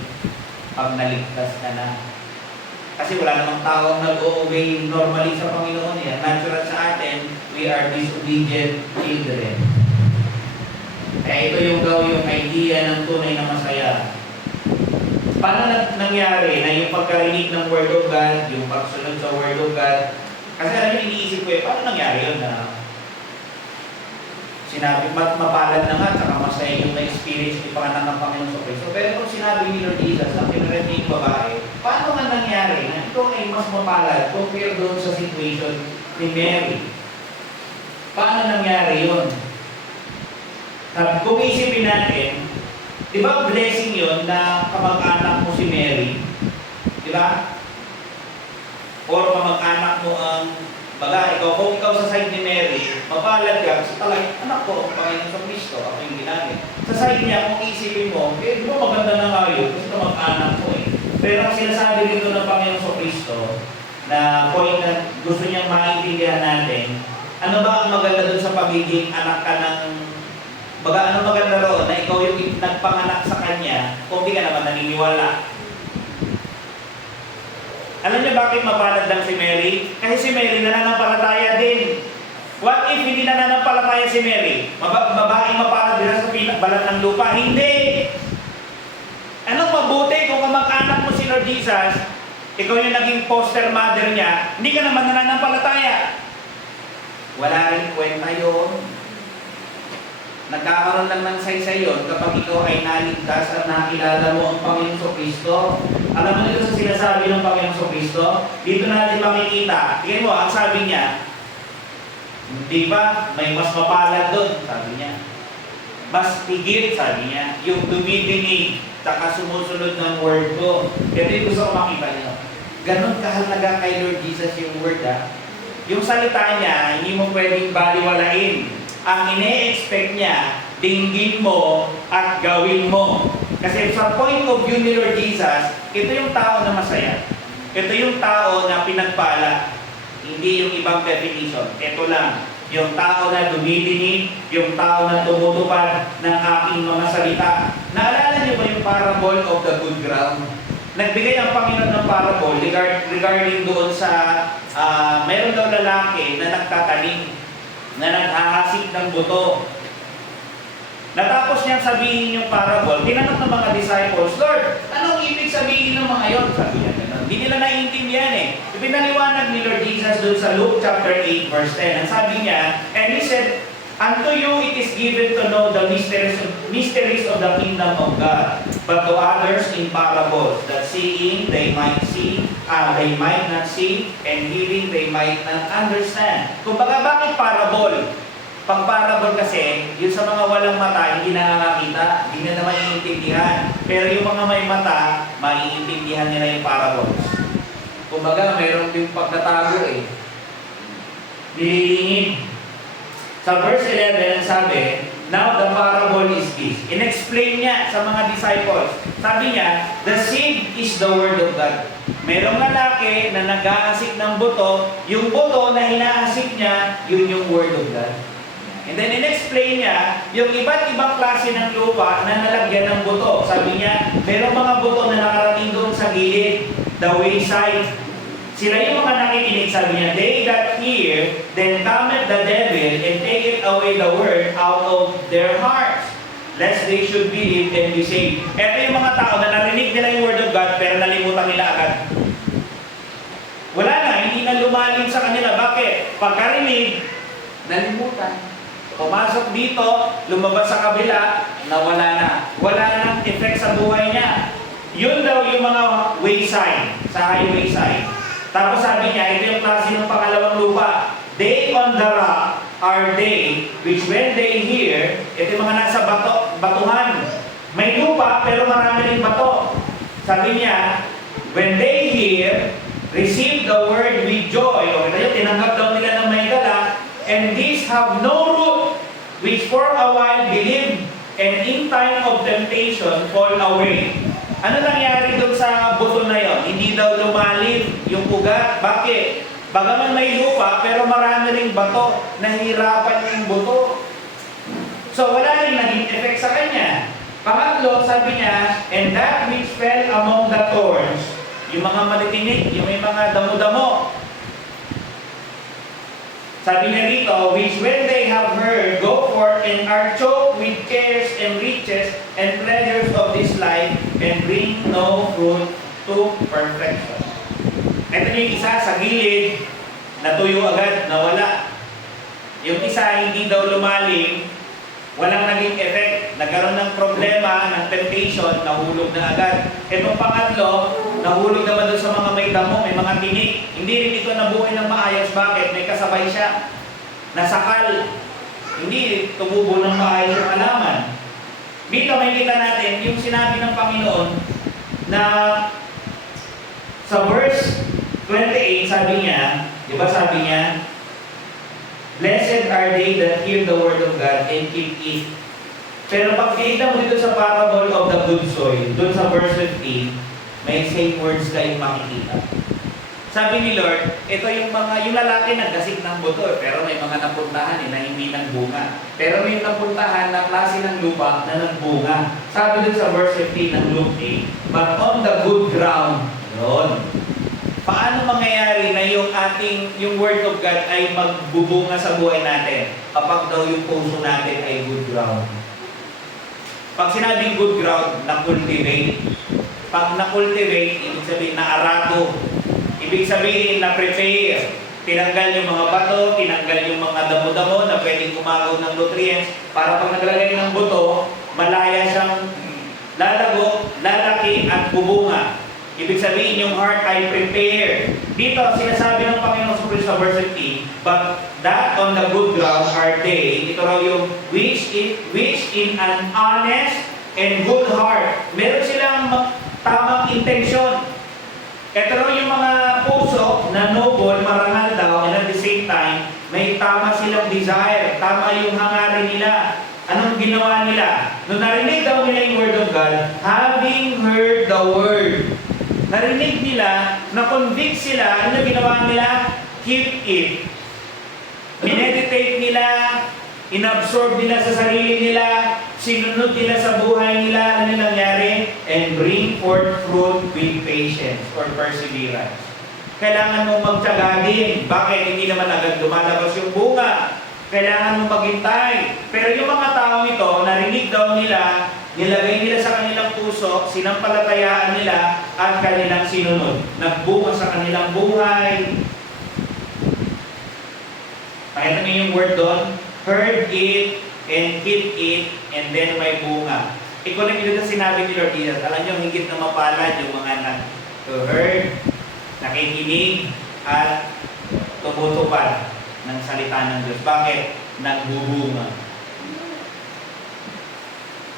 pag naligtas ka na. Kasi wala namang taong nag-o-obey normally sa Panginoon yan. Natural sa atin, we are disobedient children. Kaya ito yung yung idea ng tunay na masaya. Paano nangyari na yung pagkarinig ng Word of God, yung pagsunod sa Word of God? Kasi alam yung iniisip ko paano nangyari yun na sinabi, mapalad na nga, saka masaya yung na-experience yung panganak ng Panginoon sa Kristo. Pero kung sinabi ni Lord Jesus na pinarap niya yung babae, paano nga nangyari na ito ay mas mapalad compare doon sa situation ni Mary? Paano nangyari yun? Kung isipin natin, di ba blessing yun na kamag-anak mo si Mary? Di ba? Or kamag-anak mo ang kung ikaw sa side ni Mary, mapalad ka, kasi talagang anak ko, ang Panginoon sa Kristo, ako yung ginamit. Sa side niya, kung isipin mo, di ba maganda na nga yun, kasi kamag-anak mo Pero ang sinasabi dito ng Panginoon sa Kristo, na point na gusto niyang maintindihan natin, ano ba ang maganda dun sa pagiging anak ka ng ano maganda roon na ikaw yung nagpanganak sa Kanya kung di ka naman naniniwala. Alam niyo bakit mapalad lang si Mary? Kasi si Mary nananampalataya din. What if hindi nananampalataya si Mary? Babaeng mapalad din sa pinakbalat ng lupa? Hindi! Anong mabuti kung kamag-anak mo si Lord Jesus, ikaw yung naging foster mother niya, hindi ka naman nananampalataya. Wala rin kwenta yun. Nagkakaroon lang ng saysay yun kapag ikaw ay naligtas at nakilala mo ang Panginoong Kristo. Alam mo nito sa sinasabi ng Panginoong Kristo? Dito natin makikita. Tingnan mo, ang sabi niya, di ba, may mas mapalad doon, sabi niya. Mas higit, sabi niya, yung dumidinig, saka sumusunod ng word ko. Ito yung gusto ko makita niyo. Ganon kahalaga kay Lord Jesus yung word, ha? Yung salita niya, hindi mo pwedeng baliwalain. Ang ine-expect niya, dinggin mo at gawin mo. Kasi sa point of view ni Lord Jesus, ito yung tao na masaya. Ito yung tao na pinagpala. Hindi yung ibang definition. Ito lang. Yung tao na dumidinig, yung tao na tumutupad ng aking mga salita. Naalala niyo ba yung parable of the good ground? Nagbigay ang Panginoon ng parable regarding doon sa meron daw lalaki na nagtatanim, na naghahasik ng buto. Natapos niyang sabihin yung parable, tinanong ng mga disciples, Lord, anong ibig sabihin ng mga yon? Sabi niya gano'n. Hindi nila naiintindihan eh. Ipinaliwanag ni Lord Jesus doon sa Luke chapter 8 verse 10. Ang sabi niya, and He said, unto you it is given to know the mysteries of the kingdom of God, but to others in parables, that seeing they might see, they might not see, and hearing they might not understand. Kumbaga, bakit parable? Pag parable kasi, yun sa mga walang mata, hindi nakakakita, hindi na maiintindihan. Pero yung mga may mata, maiintindihan nila yung parables. Kumbaga, mayroon din pagtatago eh. Nililingin. Sa verse 11, ang sabi, now the parable is this. In-explain niya sa mga disciples. Sabi niya, the seed is the word of God. Merong lalaki na nag-aasik ng buto, yung buto na hinaasik niya, yun yung word of God. And then in-explain niya, yung iba't ibang klase ng lupa na nalagyan ng buto. Sabi niya, merong mga buto na nakarating doon sa gilid, the wayside. Sila yung mga nakikinig, sabi niya, they that hear, then cometh the devil and taketh away the word out of their hearts, lest they should believe and be saved. Ito yung mga tao na narinig nila yung word of God, pero nalimutan nila agad. Wala na, hindi na lumalim sa kanila. Bakit? Pagkarinig, nalimutan. Pumasok dito, lumabas sa kabila, nawala na. Wala nang effect sa buhay niya. Yun daw yung mga wayside, sa highway side. Tapos sabi niya, ito yung klase ng pangalawang lupa. They on the rock are they, which when they hear, ito yung mga nasa batuhan. May lupa, pero marami rin bato. Sabi niya, when they hear, receive the word with joy. O ito yung tinanggap daw nila ng may gala, and these have no root, which for a while believe, and in time of temptation fall away. Ano nangyari doon sa buto na yon? Hindi daw lumalim yung ugat. Bakit? Bagaman may lupa, pero marami ring bato. Nahihirapan yung buto. So wala rin naging effect sa kanya. Pangatlo, sabi niya, and that which fell among the thorns, yung mga malitinik, yung may mga damo-damo. Sabi niya dito, which when they have heard, go forth and are choked with cares and riches and pleasures of this life and bring no fruit to perfection. Ito yung isa sa gilid, natuyo agad, nawala. Yung isa hindi daw lumalim, walang naging effect, nagkaroon ng problema, ng temptation, nahulog na agad. Itong pangatlo, nahulog naman doon sa mga may damo, may mga tinik. Hindi rin ito nabuhay ng maayos. Bakit? May kasabay siya. Nasakal. Hindi tumubo ng maayos yung halaman. Dito may kita natin yung sinabi ng Panginoon na sa verse 28, sabi niya, di ba sabi niya, blessed are they that hear the word of God and keep it. Pero pag tinignan mo dito sa parable of the good soil, doon sa verse 15, may same words kayong makikita. Sabi ni Lord, ito yung lalaki nagkasik ng buto, pero may mga napuntahan na hindi nagbunga. Pero may napuntahan na klase ng lupa na nagbunga. Sabi dun sa verse 15 ng Luke 8, but on the good ground, yun. Paano mangyayari na yung word of God ay magbubunga sa buhay natin kapag daw yung puso natin ay good ground? Pag sinabing good ground, na-cultivate. Pag na-cultivate, ibig sabihin na-arato. Ibig sabihin na-prepare. Tinanggal yung mga bato, tinanggal yung mga damo-damo na pwedeng kumagaw ng nutrients para pag naglagay ng buto, malaya siyang lalago, lalaki at bubunga. Ibig sabihin yung heart ay prepared. Dito, sinasabi ng Panginoon sa verse 15, but that on the good ground are they, ito raw yung which in an honest and good heart. Meron silang tamang intensyon. Ito raw yung mga puso na noble, marangal daw, and at the same time, may tama silang desire, tama yung hangarin nila. Anong ginawa nila? Nung narinig daw nila yung Word of God, having heard the Word, narinig nila, na-convict sila, ano ginawa nila? Keep it. Mineditate nila, inabsorb nila sa sarili nila, sinunod nila sa buhay nila, ano nangyari? And bring forth fruit with patience or perseverance. Kailangan mong magtiyaga din. Bakit? Hindi naman agad lumalabas yung bunga. Kailangan mong maghintay. Pero yung mga tao ito, narinig daw nila, nilagay nila sa kanilang puso, sinampalatayaan nila, at kanilang sinunod. Nagbunga sa kanilang buhay. Pakita niyo yung word doon, heard it, and keep it, and then may bunga. Ikunin nyo sa sinabi ni Lord Jesus, alam nyo, higit na mapalad yung mga nag-heard, nakikinig, at tumutupad ng salita ng Diyos. Bakit? Nagbubunga.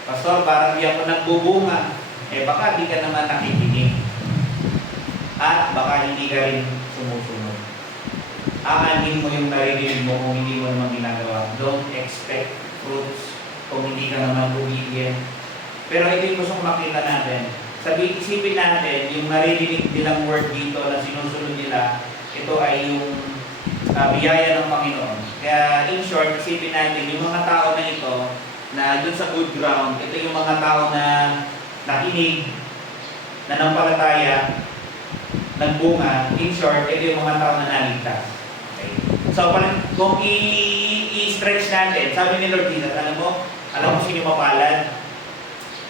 Pastor, parang di ako nagbubunga. Baka di ka naman nakikinig. At baka hindi ka rin sumusunod. Aanin mo yung narinig mo kung hindi mo naman ginagawa. Don't expect fruits kung hindi ka naman obedient. Pero ito yung gusto kong makita natin. Isipin natin, yung narinig nilang word dito na sinusunod nila, ito ay yung biyaya ng Panginoon. Kaya in short, isipin natin, yung mga tao na ito, na dun sa good ground, ito yung mga tao na nakinig, nanampalataya, nagbunga. In short, ito yung mga tao na naligtas. Okay. So, kung i-stretch natin, sabi ni Lord Jesus, alam mo sino mapalad?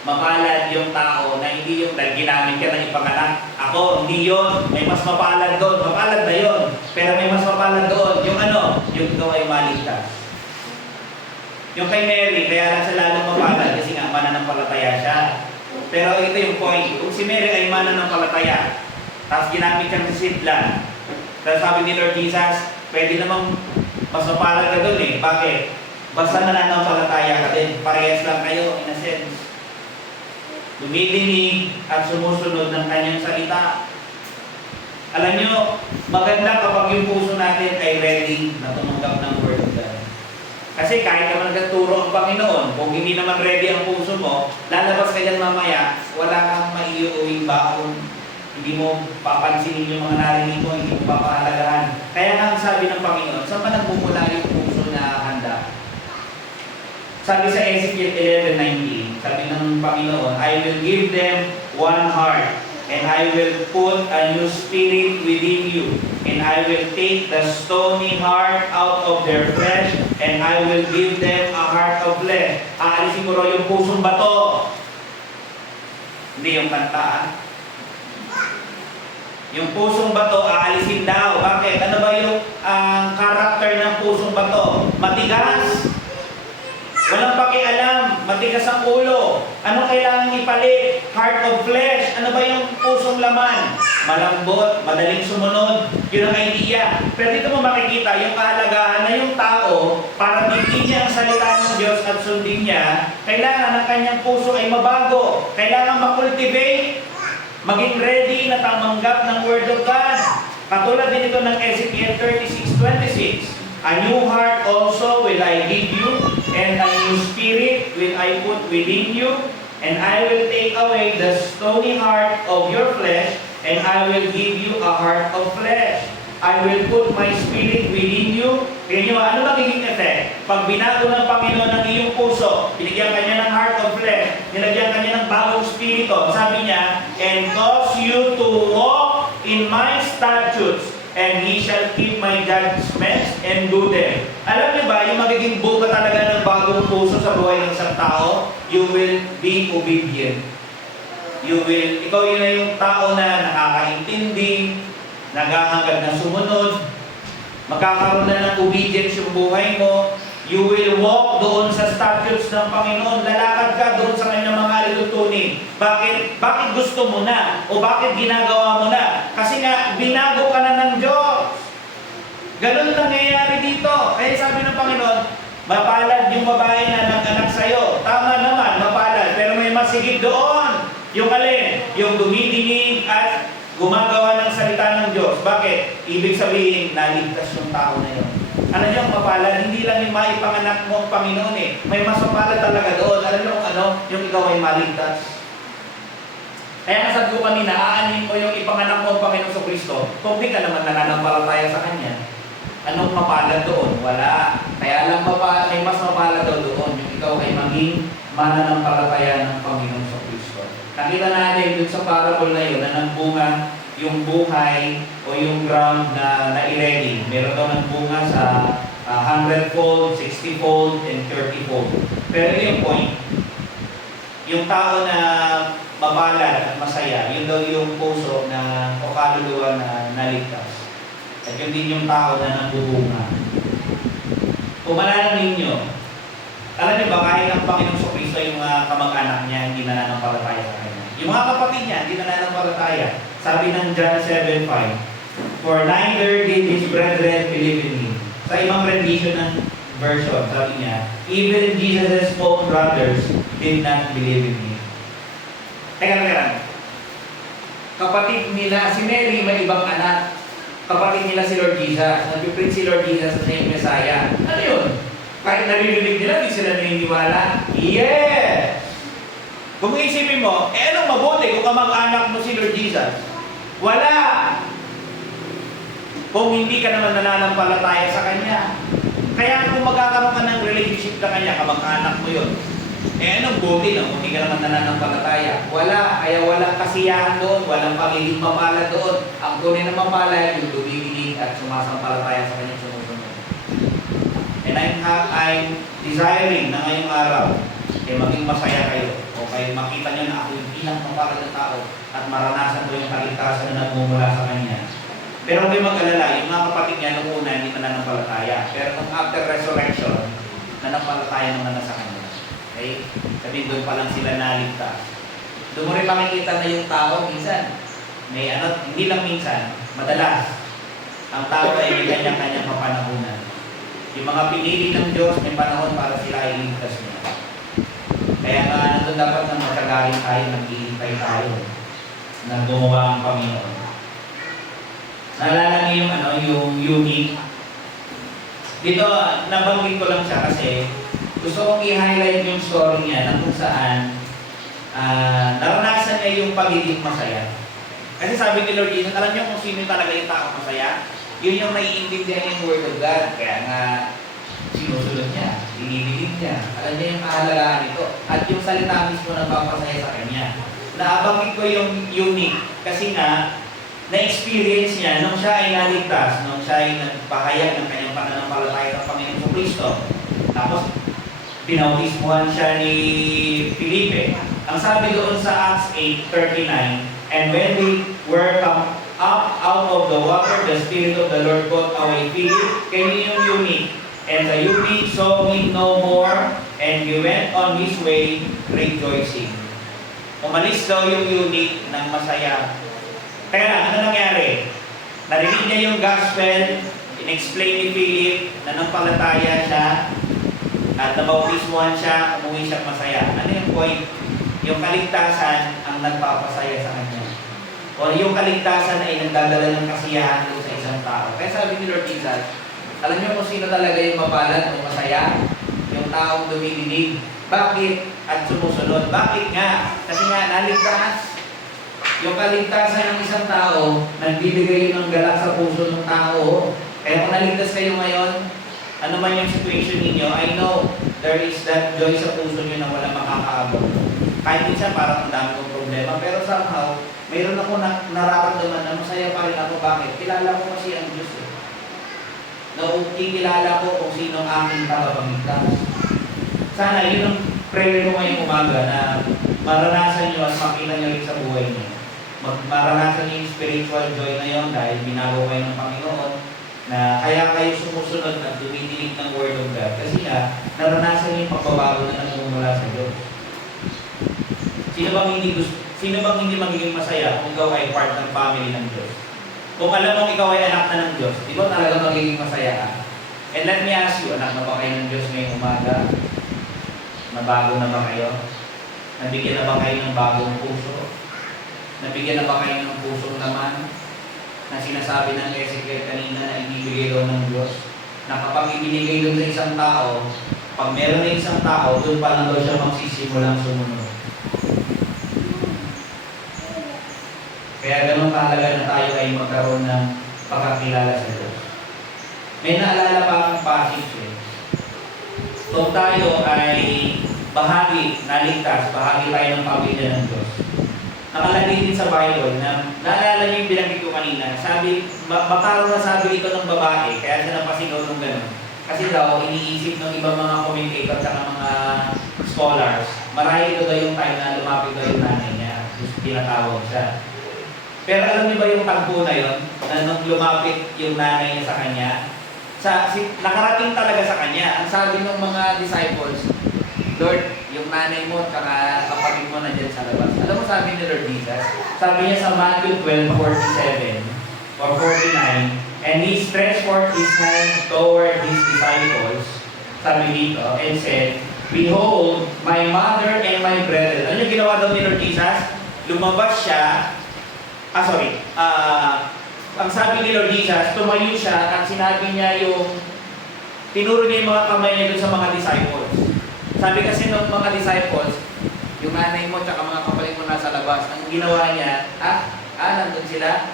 Mapalad yung tao na hindi yung ginamit ka ng ipanganak. Ako, hindi yun. May mas mapalad doon. Mapalad na yun. Pero may mas mapalad doon. Yung yung ikaw ay maligtas. Yung kay Mary, kaya lang siya lalong mapalad kasi nga mananampalataya siya. Pero ito yung point. Kung si Mary ay mananampalataya, tapos ginamit siyang sidlan, tapos sabi ni Lord Jesus, pwede namang mas mapalad ka doon eh. Bakit? Basta nananampalataya ka din. Parehas lang kayo in a sense. Dumidinig at sumusunod ng kanyang salita. Alam nyo, maganda kapag yung puso natin ay ready na tumanggap ng Word of God. Kasi kahit naman nagturo ang Panginoon, kung hindi naman ready ang puso mo, lalabas ka dyan mamaya, wala kang maiuwing baon. Hindi mo papansinin yung mga narinig mo, hindi mo papahalagahan. Kaya nga sabi ng Panginoon, saan ba nagmumula yung puso na handa? Sabi sa Ezekiel 11:19, sabi ng Panginoon, I will give them one heart, and I will put a new spirit within you, and I will take the stony heart out of their flesh, and I will give them a heart of flesh. Aalisin ko raw yung pusong bato. Hindi yung kantaan. Yung pusong bato, aalisin daw. Bakit? Ano ba yung character ng pusong bato? Matigas. Walang pakialam, matigas ang ulo. Ano kailangan ipalit? Heart of flesh. Ano ba yung pusong laman? Malambot, madaling sumunod. Yun ang idea. Pero dito mo makikita yung kahalagahan na yung tao, para bigyan niya ang salita ng Diyos at sundin niya, kailangan ang kanyang puso ay mabago. Kailangan makultivate, maging ready na tamanggap ng Word of God. Katulad din ito ng Ezekiel 36:26. A new heart also will I give you, and a new spirit will I put within you, and I will take away the stony heart of your flesh, and I will give you a heart of flesh. I will put my spirit within you. Kaya nyo, ano magiging effect? Pag binago ng Panginoon ng iyong puso, binigyan kanya ng heart of flesh, nilagyan kanya ng bagong spirito, sabi niya, and cause you to walk in my statutes, and he shall keep my judgments and do them. Alam niyo ba, yung magiging bunga talaga ng bagong puso sa buhay ng isang tao, you will be obedient. Ikaw yun na yung tao na nakakaintindi, naghahangad na sumunod, Magkakaroon na ng obedience yung buhay mo. You will walk doon sa statutes ng Panginoon. Lalakad ka doon sa kanyang mga alituntunin. Bakit? Bakit gusto mo na? O bakit ginagawa mo na? Kasi nga, binago ka na ng Diyos. Ganun nangyayari dito. Kaya sabi ng Panginoon, mapalad yung babae na nag-anak sa'yo. Tama naman, mapalad. Pero may masigit doon. Yung alin? Yung dumidinig at gumagawa ng salita ng Diyos. Bakit? Ibig sabihin, naligtas yung tao na yun. Ano yung mapalad? Hindi lang yung maipanganak mo ang Panginoon eh. May mas mapalad talaga doon. Alam mo kung ano? Yung ikaw ay maligtas. Kaya nasabi ko kanina, aanin mo yung ipanganak mo ang Panginoon sa Kristo kung di ka naman nananampalataya sa Kanya. Anong mapalad doon? Wala. Kaya lang may mas mapalad daw doon. Yung ikaw ay maging mananampalataya ng Panginoon sa Kristo. Nakita natin dun sa parable na yun na nagbunga yung buhay o yung ground na i-ready. Meron daw ng bunga sa 100-fold, 60-fold, and 30-fold. Pero yung point, yung tao na mapalad at masaya, yun daw yung puso na o kaluluwa na naligtas. At yun din yung tao na nabubunga. Kung malalam ninyo, alam niyo ba kahit ang Panginoon sa Kristo yung mga kamag-anak niya hindi nananampalataya sa Kanya. Yung mga kapatid niya hindi nananampalataya. Sabi ng John 7:5, "For neither did his brethren believe in him." Sa ibang rendition ng version, sabi niya, "Even Jesus' own brothers did not believe in him." Teka. Kapatid nila, si Mary may ibang anak. Kapatid nila si Lord Jesus. Nag-preach si Lord Jesus na yung Messiah. Ano yun? Kahit naririnig nila, di sila naniniwala. Yes! Kung isipin mo, anong mabuti kung kamag-anak mo si Lord Jesus? Wala! Kung hindi ka naman nananampalataya sa Kanya. Kaya kung magkakaroon ka ng relationship sa Kanya, kamag-anak mo yun. Anong buti lang kung hindi ka naman nananampalataya? Wala. Kaya walang kasiyahan doon, walang pagiging mapalad doon. Ang tunay na mapalad, yung dumidinig at sumasampalataya sa Kanya sumusunod. And I'm desiring na ngayong araw, maging masaya kayo. O kayo makita nyo na ako yung pinakamapalad na tao at maranasan ko yung kaligtasan na nagmumula sa Kanya. Pero huwag mag-alala, yung mga kapatid niya nung una hindi nananampalataya. Pero nung after resurrection, nanampalataya naman na sa Kanya. Okay? Sabihin doon pa lang sila naligtas. Doon mo rin makikita na yung tao minsan. Hindi lang minsan, madalas. Ang tao ay may kanya-kanyang kapanahunan. Yung mga pinili ng Diyos, may panahon para sila ay ligtas niya. Kaya nga nandun dapat na matagaling tayo, nag-iintay tayo na gumawa ang Panginoon. Naalala niyo yung unique. Dito, nabanggit ko lang siya kasi gusto kong i-highlight yung story niya na kung saan naranasan niya yung pagiging masaya. Kasi sabi ni Lord Jesus, alam niyo kung sino talaga yung tao masaya? Yun yung naiintindihan yung Word of God. Kaya nga, sinusunod niya, dinidinig niya. Alam niya yung kahalagaan nito. At yung salita mismo nagpapasaya sa kanya. Naabanggit ko yung unique kasi nga, na-experience niya nung siya ay naligtas, nung siya ay nagpahayag ng kanyang pananampalataya sa Panginoon Kristo. Tapos, pinautismuhan siya ni Felipe. Ang sabi doon sa Acts 8:39, "And when they were come up out of the water, the Spirit of the Lord caught away Philip." Kaya yung unique. "And the eunuch saw him no more, and he went on his way rejoicing." Umalis daw yung eunuch ng masaya. Kaya na, ano nangyari? Narinig niya yung gospel, in-explain ni Philip, nanampalataya siya, at nabautismuhan siya, umuwi siyang masaya. Ano yung point? Yung kaligtasan ang nagpapasaya sa kanya. O yung kaligtasan ay nagdadala ng kasiyahan doon sa isang tao. Kaya sabi ni Lord Jesus, alam niyo kung sino talaga yung mapalad o masaya? Yung taong dumidinig. Bakit? At sumusunod. Bakit nga? Kasi nga, naligtas. Yung kaligtasan ng isang tao, nagbibigay yun ng galak sa puso ng tao. Kaya kung naligtas kayo ngayon, ano man yung situation ninyo, I know there is that joy sa puso nyo na walang makakaabot. Kahit minsan parang ang dami kong problema, pero somehow, mayroon ako nararamdaman na masaya pa rin ako. Bakit? Kilala ko kasi ang Diyos. Nakikilala ko kung sino ang aking tagapagligtas. Sana yun ang prayer ko ngayong umaga na maranasan nyo at makita nyo rin sa buhay nyo. Maranasan nyo yung spiritual joy na yun dahil binago kayo ng Panginoon. na kaya kayo sumusunod at tumitingin ng Word of God kasi nga, naranasan niyo yung pagbabago na nagmumula sa Diyos. Sino bang hindi magiging masaya kung ikaw ay part ng family ng Diyos? Kung alam mong ikaw ay anak na ng Diyos, di ba talaga magiging masaya ka? And let me ask you, anak na ba kayo ng Diyos ngayong umaga? Nabago na ba kayo? Nabigyan na ba kayo ng bagong puso? Nabigyan na ba kayo ng pusong laman? Na sinasabi ng Ezekiel kanina na ibibigay daw ng Diyos? Na kapag ibinigay doon sa isang tao, pag meron na isang tao, doon pa lang daw siya magsisimulang sumunod. Kaya ganun kahalaga na tayo ay magkaroon ng pagkakilala sa Diyos. May naalala pa akong passage eh. Kung tayo ay bahagi, naligtas, bahagi tayo ng pamilya ng Diyos. Nakalagay din sa Bible na naalala niyo yung binanggit ko kanina. Sabi, maparo na sabi ito ng babae, kaya siya napasigaw ng gano'n. Kasi daw, iniisip ng ibang mga commentator at mga scholars, marahil ito daw yung time na lumapit daw yung nanay niya. Gusto tinatawag siya. Pero alam niyo ba yung tagpo na yun? Na nung lumapit yung nanay niya sa kanya, nakarating talaga sa kanya. Ang sabi ng mga disciples, Lord, yung nanay mo at kapatid mo nandiyan sa labas. Alam mo sabi ni Lord Jesus? Sabi niya sa Matthew 12:47 or 49, and he stretched forth his hand toward his disciples, sabi dito, and said, Behold, my mother and my brethren. Ano yung ginawa daw ni Lord Jesus? Lumabas siya, ang sabi ni Lord Jesus, tumayo siya at sinabi niya tinuro niya yung mga kamay niya doon sa mga disciples. Sabi kasi ng mga disciples, yung nanay mo at mga kapatid mo nasa labas, ang ginawa niya, nandun sila,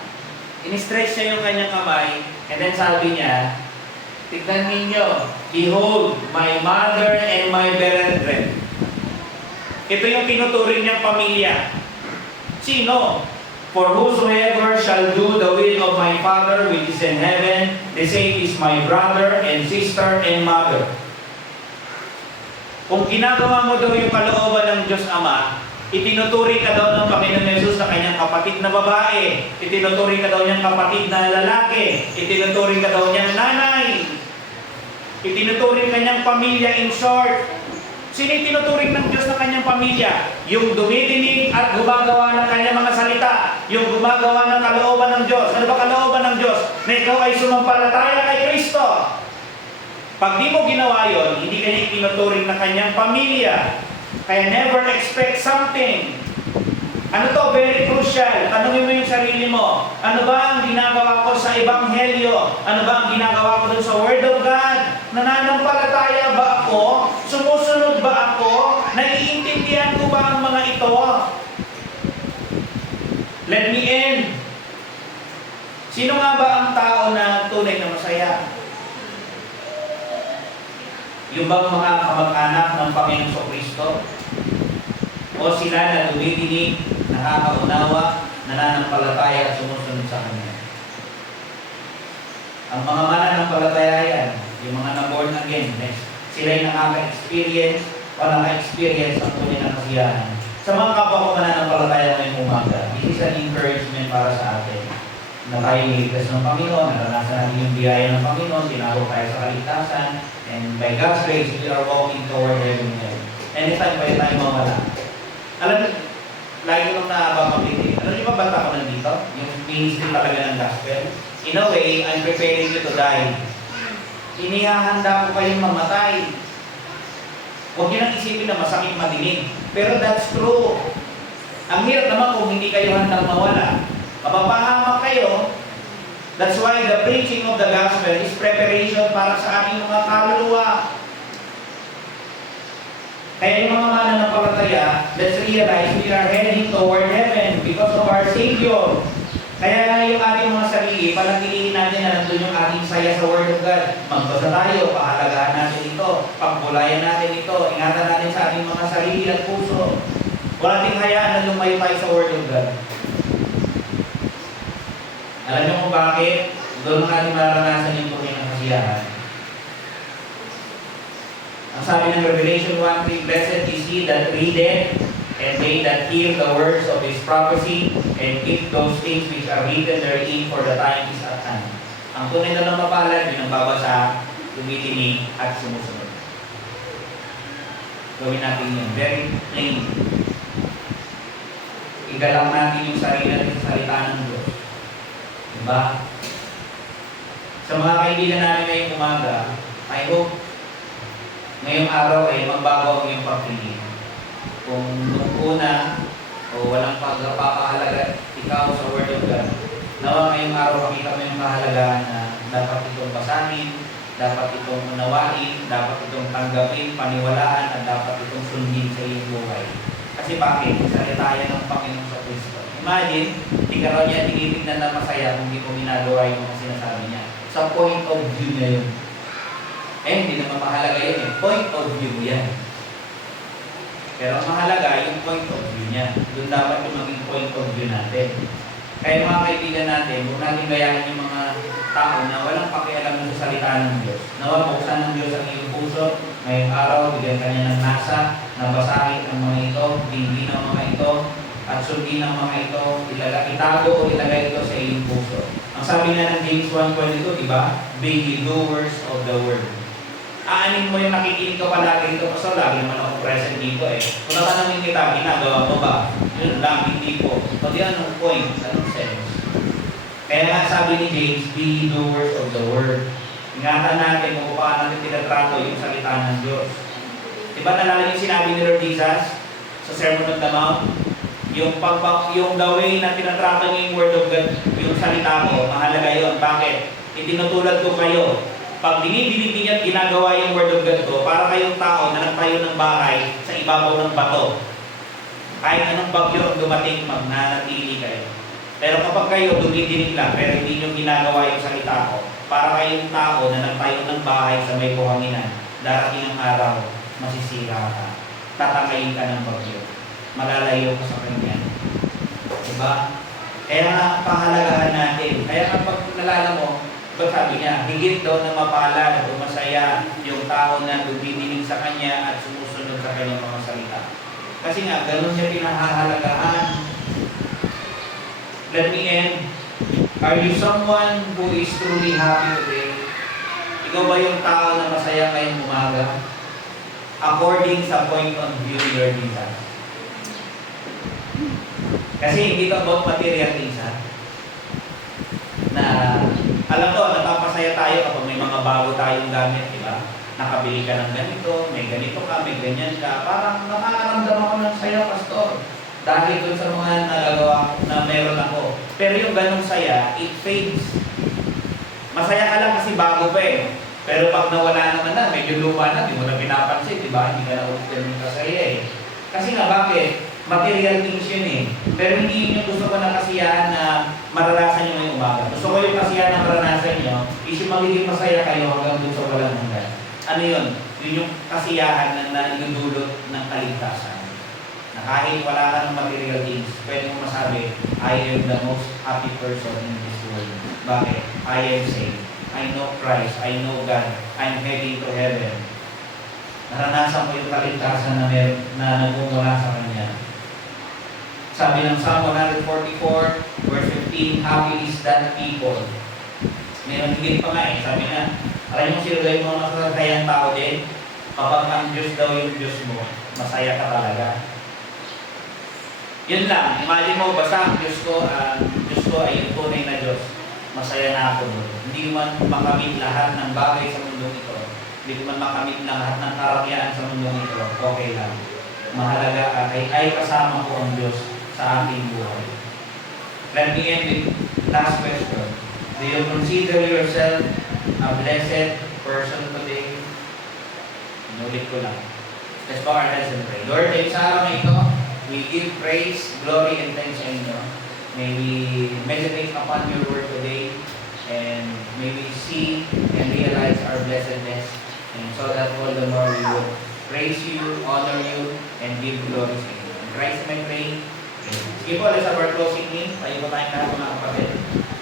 in-stretch niya yung kanyang kamay, and then sabi niya, tignan ninyo, behold, my mother and my brethren. Ito yung tinuturing niyang pamilya. Sino? For whosoever shall do the will of my Father which is in heaven, the same is my brother and sister and mother. Kung ginagawa mo daw yung kalooban ng Diyos Ama, itinuturing ka daw ng Panginoon Jesus na kanyang kapatid na babae, itinuturing ka daw niyang kapatid na lalaki, itinuturing ka daw niyang nanay, itinuturing kanyang pamilya in short. Sino tinuturing ng Diyos na kanyang pamilya? Yung dumidinig at gumagawa ng kanyang mga salita. Yung gumagawa ng kalooban ng Diyos. Ano ba kalooban ng Diyos? Na ikaw ay sumampalataya kay Kristo. Pag di mo ginawa yun, hindi ka niya tinuturing na kanyang pamilya. Kaya never expect something. Ano to? Very crucial. Tanungin mo yung sarili mo. Ano ba ang ginagawa ko sa Ebanghelyo? Ano ba ang ginagawa ko dun sa Word of God? Nananampalataya ba ako? Sumusunod ba ako? Naiintindihan ko ba ang mga ito? Let me end. Sino nga ba ang tao na tunay na masaya? Yung bang mga kamag-anak ng Panginoong Kristo? O sila na dumidinig, nakakaunawa, nananampalataya at sumusunod sa Kanya? Ang mga mananampalataya yan, yung mga na-born again, sila'y nakaka-experience o naka-experience ang tunay na kasiyahan. Sa mga kapwa ko mananampalataya ngayong umaga, this is an encouragement para sa atin. Na tayo niligtas ng Panginoon, naranasan natin yung biyaya ng Panginoon, tinawag tayo sa kaligtasan, and by God's grace, we are walking toward heaven. Anytime pwede tayo mawala. Alam niyo, lagi nung nababanggit, ano yung babanta ko nandito? Yung ministry talaga ng gospel. In a way, I'm preparing you to die. Inihahanda ko kayong mamatay. Huwag niyo nang isipin na masakit madinig. Pero that's true. Ang hirap naman kung hindi kayo handang mawala. Mapapahamak kayo. That's why the preaching of the gospel is preparation para sa ating mga kaluluwa. Kaya yung mga mananampalataya, let's realize we are heading toward heaven because of our Savior. Kaya yung ating mga sarili, panatilihin natin na nandun yung ating saya sa Word of God. Magbasa tayo, pahalagahan natin ito, pagbulayan natin ito, ingatan natin sa ating mga sarili at puso. Wala nating hayaan na lumayo tayo sa Word of God. Alam niyo kung bakit? Doon natin mararanasan yung tunay na kasiyahan. Ang sabi ng Revelation 1:3, Blessed is he that readeth, and they that hear the words of this prophecy, and keep those things which are written therein, for the time is at hand. Ang tunay na lang mapalad, yun ang babasa, tumitinig, at sumusunod. Gawin natin yun. Very plain. Igalang natin yung sarili natin sa salita ng Diyos. Diba? Sa mga kaibigan namin ngayong umaga, I hope ngayong araw ay magbago ang iyong pagtingin. Kung nung una o walang pagpapahalaga ikaw sa Word of God, nawa ngayong araw makita mo yung kahalagahan na dapat itong basahin, dapat itong unawain, dapat itong tanggapin, paniwalaan, at dapat itong sundin sa iyong buhay. Kasi bakit? Salita yan ng Panginoon sa Kristo. Imagine, hindi ka raw niya tinitignan na masaya kung hindi ko ginagawa yung mga sinasabi niya. Sa point of view niya yun. Hindi naman mahalaga yun eh. Point of view yan. Pero ang mahalaga yung point of view niya. Doon dapat yung maging point of view natin. Kaya mga kaibigan natin, huwag natin gayahin yung mga tao na walang pakialam sa salita ng Diyos. Nawa, buksan ng Diyos ang iyong puso. Ngayong araw, bigyan ka niya ng nasa, nabasahin ang mga ito, hindi ng mga ito, at sundin ang mga ito, itago o ilagay ito sa iyong puso. Ang sabi nga ng James 1:22, diba? Be ye doers of the word. Aanin mo yung nakikinig ka palagi dito, kasi lagi naman ako present dito eh. Kung natanongin kita, ginagawa mo ba? Yun lang, hindi po. O di anong point? Anong sense? Kaya nga sabi ni James, be ye doers of the word. Ingatan natin kung paano natin tinatrato yung salita ng Diyos. Diba nalala yung sinabi ni Lord Jesus sa Sermon on the Mount? Yung the way na tinatrato niyo yung Word of God, yung salita ko, mahalaga yun. Bakit? Itinutulad ko kayo. Pag dinidinig niya at ginagawa yung Word of God ko, para kayong tao na nagtayo ng bahay sa ibabaw ng bato. Kahit anong bagyo ang dumating, magnanatili kayo. Pero kapag kayo dumidinig lang, pero hindi nyo ginagawa yung salita ko, para kayong tao na nagtayo ng bahay sa may buhanginan, darating ang araw, masisira ka. Tatakayin ka ng bagyo. Malalayo ka sa kanya. Diba? Kaya nga pahalagahan natin. Kaya kapag nalala mo, sabi niya, higit daw na mapalad o masaya yung tao na dumidinig sa kanya at sumusunod sa kanyang mga salita. Kasi nga, ganun niya pinahahalagahan. Let me end. Are you someone who is truly happy today? Ikaw ba yung tao na masaya ngayong umaga? According sa point of view ni Lord Jesus. Kasi hindi ito about material things, ha? Na alam ko, napapasaya tayo kapag may mga bago tayong gamit, di ba? Nakabili ka ng ganito, may ganito ka, may ganyan ka. Parang nakakaramdam ako ng saya, Pastor. Dahil dun sa mga nagagawa na meron ako. Pero yung ganong saya, it fades. Masaya ka lang kasi bago pa eh. Pero pag nawala naman na, medyo luma na, di mo na pinapansin, di ba? Hindi ka na ulit ganun kasaya eh. Kasi nga, bakit? Material things yun eh. Pero hindi yun yung gusto ko na kasiyahan na maranasan nyo ngayong umaga. Gusto ko yung kasiyahan na maranasan nyo is yung magiging masaya kayo hanggang dun sa walang hanggan. Ano yun? Yun yung kasiyahan na inudulot ng kaligtasan. Na kahit wala ka ng material things, pwede mo masabi, I am the most happy person in this world. Bakit? I am saved. I know Christ. I know God. I'm heading to heaven. Naranasan ko yung kaligtasan na nagmumula sa Kanya. Sabi ng Psalm 144, verse 15, happy is that people. Meron higit pa nga eh. Sabi na, alam mo sino daw yung mga masasayang tao din? Kapag ang Diyos daw yung Diyos mo, masaya ka talaga. Yun lang. Imagine mo, basta ang Diyos ko ay yung tunay na Diyos. Masaya na ako doon. Hindi man makamit lahat ng bagay sa mundong ito. Hindi man makamit lahat ng karamihan sa mundong ito. Okay lang. Mahalaga at ay kasama ko ang Diyos sa ating buhay. Let me end with last question. Do you consider yourself a blessed person today? Inulit ko lang. Let's bow our heads and pray. Lord, sa araw na ito, we give praise, glory, and thanks sa inyo. May we meditate upon your word today, and may we see and realize our blessedness, and so that all the more we will praise you, honor you, and give glory to you. In Christ may pray. Sige po, let's have our closing name. Tayo po tayong lahat mga kapatid.